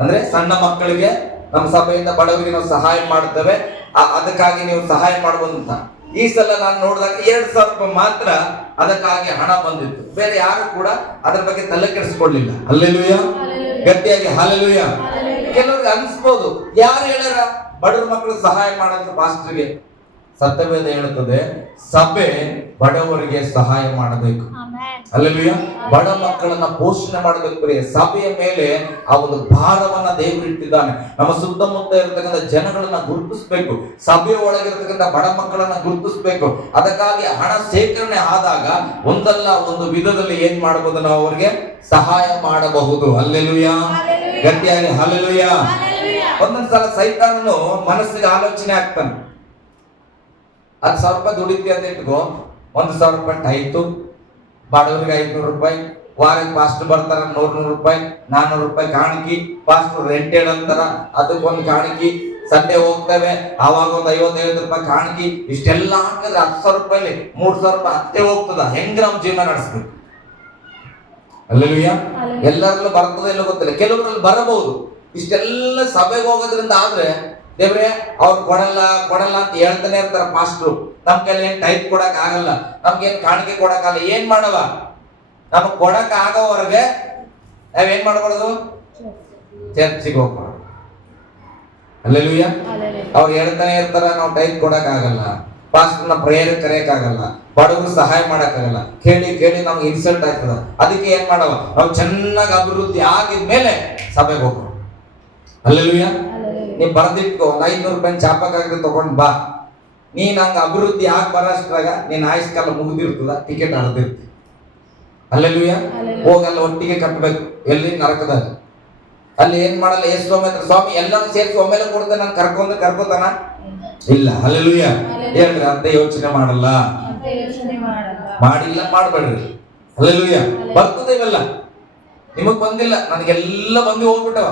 ಅಂದ್ರೆ ಸಣ್ಣ ಮಕ್ಕಳಿಗೆ ನಮ್ಮ ಸಭೆಯಿಂದ ಬಡವರಿಗೆ ನಾವು ಸಹಾಯ ಮಾಡ್ತೇವೆ, ಅದಕ್ಕಾಗಿ ನೀವು ಸಹಾಯ ಮಾಡಬಹುದು ಅಂತ. ಈ ಸಲ ನಾನು ನೋಡಿದಾಗ 2,000 ರೂಪಾಯಿ ಮಾತ್ರ ಅದಕ್ಕಾಗಿ ಹಣ ಬಂದಿತ್ತು. ಬೇರೆ ಯಾರು ಕೂಡ ಅದರ ಬಗ್ಗೆ ತಲೆ ಕೆಡಿಸ್ಕೊಳ್ಳಿಲ್ಲ. ಹಲ್ಲೆಲೂಯಾ. ಗಟ್ಟಿಯಾಗಿ ಹಲ್ಲೆಲೂಯಾ. ಕೆಲವ್ರಿಗೆ ಅನ್ಸ್ಬೋದು, ಯಾರು ಹೇಳ್ಯಾರ ಬಡವ್ರ ಮಕ್ಕಳು ಸಹಾಯ ಮಾಡೋದು ಪಾಸ್ಟರ್ಗೆ? ಸತ್ಯವೇದ ಹೇಳುತ್ತದೆ, ಸಭೆ ಬಡವರಿಗೆ ಸಹಾಯ ಮಾಡಬೇಕು. ಹಲ್ಲೆಲೂಯಾ. ಬಡ ಮಕ್ಕಳನ್ನ ಪೋಷಣೆ ಮಾಡಬೇಕು. ಸಭೆಯ ಮೇಲೆ ಆ ಒಂದು ಭಾರವನ್ನ ದೇವರು ಇಟ್ಟಿದ್ದಾನೆ. ನಮ್ಮ ಸುತ್ತಮುತ್ತ ಇರತಕ್ಕಂಥ ಜನಗಳನ್ನ ಗುರುತಿಸಬೇಕು, ಸಭೆಯ ಒಳಗಿರತಕ್ಕಂಥ ಬಡ ಮಕ್ಕಳನ್ನ ಗುರುತಿಸಬೇಕು. ಅದಕ್ಕಾಗಿ ಹಣ ಸೇಕರಣೆ ಆದಾಗ ಒಂದಲ್ಲ ಒಂದು ವಿಧದಲ್ಲಿ ಏನ್ ಮಾಡಬಹುದು, ನಾವು ಅವರಿಗೆ ಸಹಾಯ ಮಾಡಬಹುದು. ಹಲ್ಲೆಲೂಯಾ. ಗಟ್ಟಿಯಾಗಿ ಹಲ್ಲೆಲೂಯಾ. ಒಂದೊಂದ್ಸಲ ಸೈತಾನನು ಮನಸ್ಸಿಗೆ ಆಲೋಚನೆ ಆಗ್ತಾನೆ, 10,000 ರೂಪಾಯಿ ದುಡಿತಿ ಅಂತ ಇಟ್ಕೋ, 1,000 ರೂಪಾಯಿ ಆಯ್ತು, ಬಡವರಿಗೆ 500 ರೂಪಾಯಿ, ವಾರಕ್ಕೆ ಪಾಸ್ಟರ್ ಬರ್ತಾರ 100 ರೂಪಾಯಿ, 400 ರೂಪಾಯಿ ಕಾಣಿಕೆ, ಪಾಸ್ಟರ್ ರೆಂಟೆಡ್ ಅಂತಾರ ಅದಕ್ಕೊಂದು ಕಾಣಿಕೆ, ಸಂಡೆ ಹೋಗ್ತೇವೆ ಆವಾಗ ಒಂದು 55 ರೂಪಾಯಿ ಕಾಣಿಕೆ, ಇಷ್ಟೆಲ್ಲ ಹಾಕಿದ್ರೆ 10,000 ರೂಪಾಯಿ 3,000 ರೂಪಾಯಿ ಹತ್ತೆ ಹೋಗ್ತದ. ಹೆಂಗ್ ನಮ್ ಜೀವನ ನಡೆಸ್ಬೇಕು? ಅಲ್ಲೆಲೂಯಾ. ಎಲ್ಲರಲ್ಲೂ ಬರ್ತದೆ ಇಲ್ಲ ಗೊತ್ತಿಲ್ಲ, ಕೆಲವರಲ್ಲಿ ಬರಬಹುದು. ಇಷ್ಟೆಲ್ಲ ಸಭೆಗೆ ಹೋಗೋದ್ರಿಂದ ಆದ್ರೆ ದೇವ್ರೆ ಅವ್ರು ಕೊಡಲ್ಲ ಅಂತ ಹೇಳ್ತಾನೆ ಇರ್ತಾರ ಪಾಸ್ಟ್ರು. ನಮ್ ಕೈಲಿ ಏನ್ ಟೈಪ್ ಕೊಡಕ್ ಆಗಲ್ಲ, ನಮ್ಗೇನ್ ಕಾಣಿಕೆ ಕೊಡಕ್ ಆಗಲ್ಲ. ಏನ್ ಮಾಡವ, ನಮಗ್ ಕೊಡಕ್ ಆಗೋವರೆಗೆ ನಾವೇನ್ ಮಾಡ್ಬಾರ್ದು, ಚರ್ಚಿಗೆ ಹೋಗ್ಬಾರ್ದು. ಹಲ್ಲೆಲೂಯಾ. ಅವ್ರು ಹೇಳ್ತಾನೆ ಇರ್ತಾರ, ನಾವು ಟೈಪ್ ಕೊಡಕ್ ಆಗಲ್ಲ, ಪಾಸ್ಟರ್ನ ಪ್ರೇಯರ್ ಕರೆಯಕ್ ಆಗಲ್ಲ, ಬಡವರು ಸಹಾಯ ಮಾಡಕ್ ಆಗಲ್ಲ. ಕೇಳಿ ನಮ್ಗೆ ಇನ್ಸಲ್ಟ್ ಆಗ್ತದ. ಅದಕ್ಕೆ ಏನ್ ಮಾಡವ, ನಾವು ಚೆನ್ನಾಗಿ ಅಭಿವೃದ್ಧಿ ಆಗಿದ್ಮೇಲೆ ಸಭೆಗೆ ಹೋಗ್ಬಾರ್ದು. ಹಲ್ಲೆಲೂಯಾ. ನೀ ಬರ್ದಿಟ್ಕೋ, ಒಂದು 500 ರೂಪಾಯಿ ಚಾಪಕ್ಕಾಗ್ರೆ ತಗೊಂಡ್ ಬಾ. ನೀನ್ ಹಂಗ ಅಭಿವೃದ್ಧಿ ಆಗಿ ಬರೋಷ್ಟ್ರಾಗ ನೀನ್ ಆಯುಷ್ಕಾಲ ಮುಗಿದಿರ್ತದ, ಟಿಕೆಟ್ ಹರಿದಿರ್ತಿ. ಹಲ್ಲೆಲೂಯಾ. ಹೋಗಲ್ಲ, ಒಟ್ಟಿಗೆ ಕಟ್ಟಬೇಕು. ಎಲ್ಲಿ? ನರಕದಾಗ. ಅಲ್ಲಿ ಏನ್ ಮಾಡಲ್ಲ, ಸ್ವಾಮಿ ಎಲ್ಲರೂ ಸೇರಿಸಿ ಒಮ್ಮೆಲೆ ಕೊಡ್ತಾನೆ, ನಾನು ಕರ್ಕೋತಾನ ಇಲ್ಲ. ಹಲ್ಲೆಲೂಯಾ. ಹೇಳ್ರಿ, ಅಂತ ಯೋಚನೆ ಮಾಡಲ್ಲ, ಮಾಡಿಲ್ಲ, ಮಾಡ್ಬೇಡ್ರಿ. ಹಲ್ಲೆಲೂಯಾ. ಬರ್ತದೆ ಇವೆಲ್ಲ, ನಿಮಗ್ ಬಂದಿಲ್ಲ, ನನಗೆಲ್ಲ ಬಂದು ಹೋಗ್ಬಿಟ್ಟವ.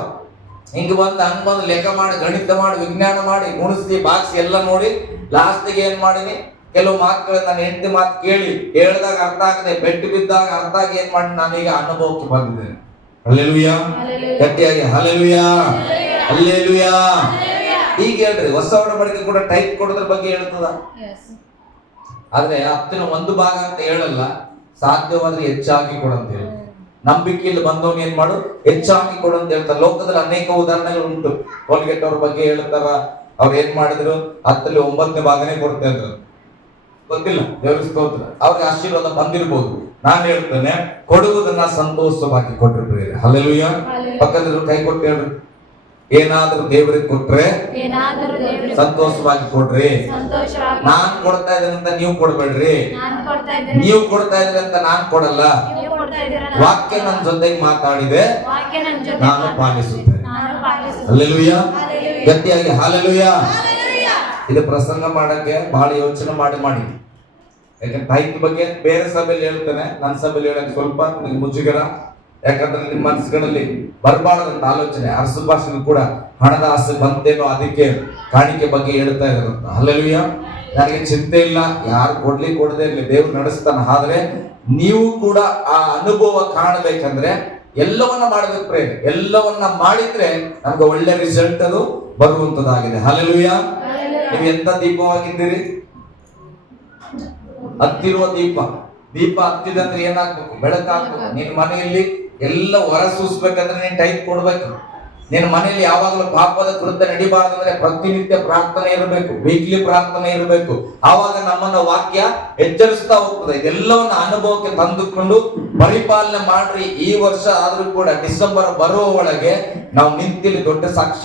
ಹಿಂಗ ಬಂದ ಹಂಗ ಬಂದು ಲೆಕ್ಕ ಮಾಡಿ, ಗಣಿತ ಮಾಡಿ, ವಿಜ್ಞಾನ ಮಾಡಿ, ಗುಣಿಸಿ ಬಾಕ್ಸಿ ಎಲ್ಲ ನೋಡಿ ಲಾಸ್ಟಿಗೆ ಏನ್ ಮಾಡಿನಿ, ಕೆಲವು ಮಾತುಗಳು ನನ್ನ ಹೆಂಡತಿ ಮಾತು ಕೇಳಿ ಹೇಳ್ದಾಗ ಅರ್ಥ ಆಗದೆ, ಬೆಟ್ಟು ಬಿದ್ದಾಗ ಅರ್ಥ ಆಗಿ ಏನ್ ಮಾಡಿ ನಾನೀಗ ಅನುಭವಕ್ಕೆ ಬಂದಿದ್ದೇನೆ. ಹಲ್ಲೆಲೂಯಾ. ಗಟ್ಟಿಯಾಗಿ ಹಲ್ಲೆಲೂಯಾ. ಹಲ್ಲೆಲೂಯಾ. ಈಗ ಹೇಳ್ರಿ, ಹೊಸ ಒಡಂಬಡಿಕೆ ಕೂಡ ಟೈಪ್ ಕೊಡೋದ್ರ ಬಗ್ಗೆ ಹೇಳ್ತದ. ಆದ್ರೆ 10ನ 1 ಭಾಗ ಅಂತ ಹೇಳಲ್ಲ, ಸಾಧ್ಯವಾದ್ರೆ ಹೆಚ್ಚಾಗಿ ಕೊಡಂತ ಹೇಳಿ. ನಂಬಿಕೆಯಲ್ಲಿ ಬಂದವನು ಏನ್ ಮಾಡು, ಹೆಚ್ಚಾಗಿ ಕೊಡು ಅಂತ ಹೇಳ್ತಾರೆ. ಲೋಕದಲ್ಲಿ ಅನೇಕ ಉದಾಹರಣೆಗಳು ಉಂಟು. ಕೋಲ್ಗೇಟ್ ಅವ್ರ ಬಗ್ಗೆ ಹೇಳ್ತಾರ, ಅವ್ರು ಏನ್ ಮಾಡಿದ್ರು 10ರಲ್ಲಿ 9ನೇ ಭಾಗನೇ ಕೊಡ್ತಾ ಇದ್ರು. ಗೊತ್ತಿಲ್ಲ, ದೇವರ ಸ್ತೋತ್ರ, ಅವ್ರಿಗೆ ಆಶೀರ್ವಾದ ಬಂದಿರ್ಬೋದು. ನಾನು ಹೇಳ್ತೇನೆ, ಕೊಡುವುದನ್ನ ಸಂತೋಷವಾಗಿ ಕೊಟ್ರು ಪ್ರಿಯರೇ. ಹಲ್ಲೆಲೂಯಾ. ಪಕ್ಕದಲ್ಲಿ ಕೈ ಕೊಟ್ಟು ಹೇಳ್ರಿ, ಏನಾದ್ರೂ ದೇವರಿಗೆ ಕೊಟ್ರೆ ಸಂತೋಷವಾಗಿ ಕೊಡ್ರಿ. ನಾನ್ ಕೊಡ್ತಾ ಇದ್ದೇನೆ ಅಂತ ನೀವು ಕೊಡ್ಬೇಡ್ರಿ, ನೀವು ಕೊಡ್ತಾ ಇದ್ರಿ ಅಂತ ನಾನ್ ಕೊಡಲ್ಲ. ವಾಕ್ಯ ನನ್ನ ಜೊತೆಗೆ ಮಾತಾಡಿದೆ, ನಾನು ಪಾಲಿಸುತ್ತೇನೆ. ಹಲ್ಲೆಲೂಯಾ. ಗಟ್ಟಿಯಾಗಿ ಹಲ್ಲೆಲೂಯಾ. ಇದು ಪ್ರಸಂಗ ಮಾಡಕ್ಕೆ ಬಹಳ ಯೋಚನೆ ಮಾಡಿ, ಯಾಕಂದ್ರೆ ಟೈಪ್ ಬಗ್ಗೆ ಬೇರೆ ಸಭೆಯಲ್ಲಿ ಹೇಳ್ತೇನೆ, ನನ್ನ ಸಭೆಯಲ್ಲಿ ಹೇಳಕ್ಕೆ ಸ್ವಲ್ಪ ನಿಮ್ಗೆ ಮುಜುಗರ. ಯಾಕಂದ್ರೆ ನಿಮ್ಮ ಮನಸ್ಸುಗಳಲ್ಲಿ ಬರಬಾರದಂತ ಆಲೋಚನೆ. ಅರಸು ಭಾಷೆಗೂ ಕೂಡ ಹಣದ ಆಸೆ ಬಂತೇನೋ, ಅದಕ್ಕೆ ಕಾಣಿಕೆ ಬಗ್ಗೆ ಹೇಳ್ತಾ ಇದಾರಂತ. ಹಲ್ಲೆಲೂಯಾ. ನನಗೆ ಚಿಂತೆ ಇಲ್ಲ, ಯಾರು ಕೊಡದೆ ಇರಲಿ, ದೇವ್ರು ನಡೆಸ್ತಾನ. ಆದ್ರೆ ನೀವು ಕೂಡ ಆ ಅನುಭವ ಕಾಣಬೇಕಂದ್ರೆ ಎಲ್ಲವನ್ನ ಮಾಡಬೇಕು ಪ್ರೇರೆ. ಎಲ್ಲವನ್ನ ಮಾಡಿದ್ರೆ ನಮ್ಗೆ ಒಳ್ಳೆ ರಿಸಲ್ಟ್ ಅದು ಬರುವಂತದ್ದಾಗಿದೆ. ಹಲ್ಲೆಲೂಯಾ. ನೀವು ಎಂತ ದೀಪವಾಗಿದ್ದೀರಿ? ಹತ್ತಿರುವ ದೀಪ ಹತ್ತಿದೆ ಅಂದ್ರೆ ಏನಾಗ್ಬೇಕು? ಬೆಳಕಾಗ್ಬೇಕು. ನಿನ್ ಮನೆಯಲ್ಲಿ ಎಲ್ಲ ಹೊರ ಸೂಸ್ಬೇಕಂದ್ರೆ ನೀನ್ ಟೈಮ್ ಕೊಡ್ಬೇಕು. ನಿನ್ನ ಮನೆಯಲ್ಲಿ ಯಾವಾಗಲೂ ಪಾಪದ ಕೃತ್ಯ ನಡಿಬಾರ್ದಂದ್ರೆ ಪ್ರತಿನಿತ್ಯ ಪ್ರಾರ್ಥನೆ ಇರಬೇಕು, ವೀಕ್ಲಿ ಪ್ರಾರ್ಥನೆ ಇರಬೇಕು. ಆವಾಗ ನಮ್ಮನ್ನ ವಾಕ್ಯ ಎಚ್ಚರಿಸ್ತಾ ಹೋಗ್ತದೆ. ಇದೆಲ್ಲವನ್ನ ಅನುಭವಕ್ಕೆ ತಂದುಕೊಂಡು ಪರಿಪಾಲನೆ ಮಾಡ್ರಿ. ಈ ವರ್ಷ ಆದ್ರೂ ಕೂಡ ಡಿಸೆಂಬರ್ ಬರುವ ಒಳಗೆ ನಾವು ನಿಂತಿಲ್ಲಿ ದೊಡ್ಡ ಸಾಕ್ಷಿ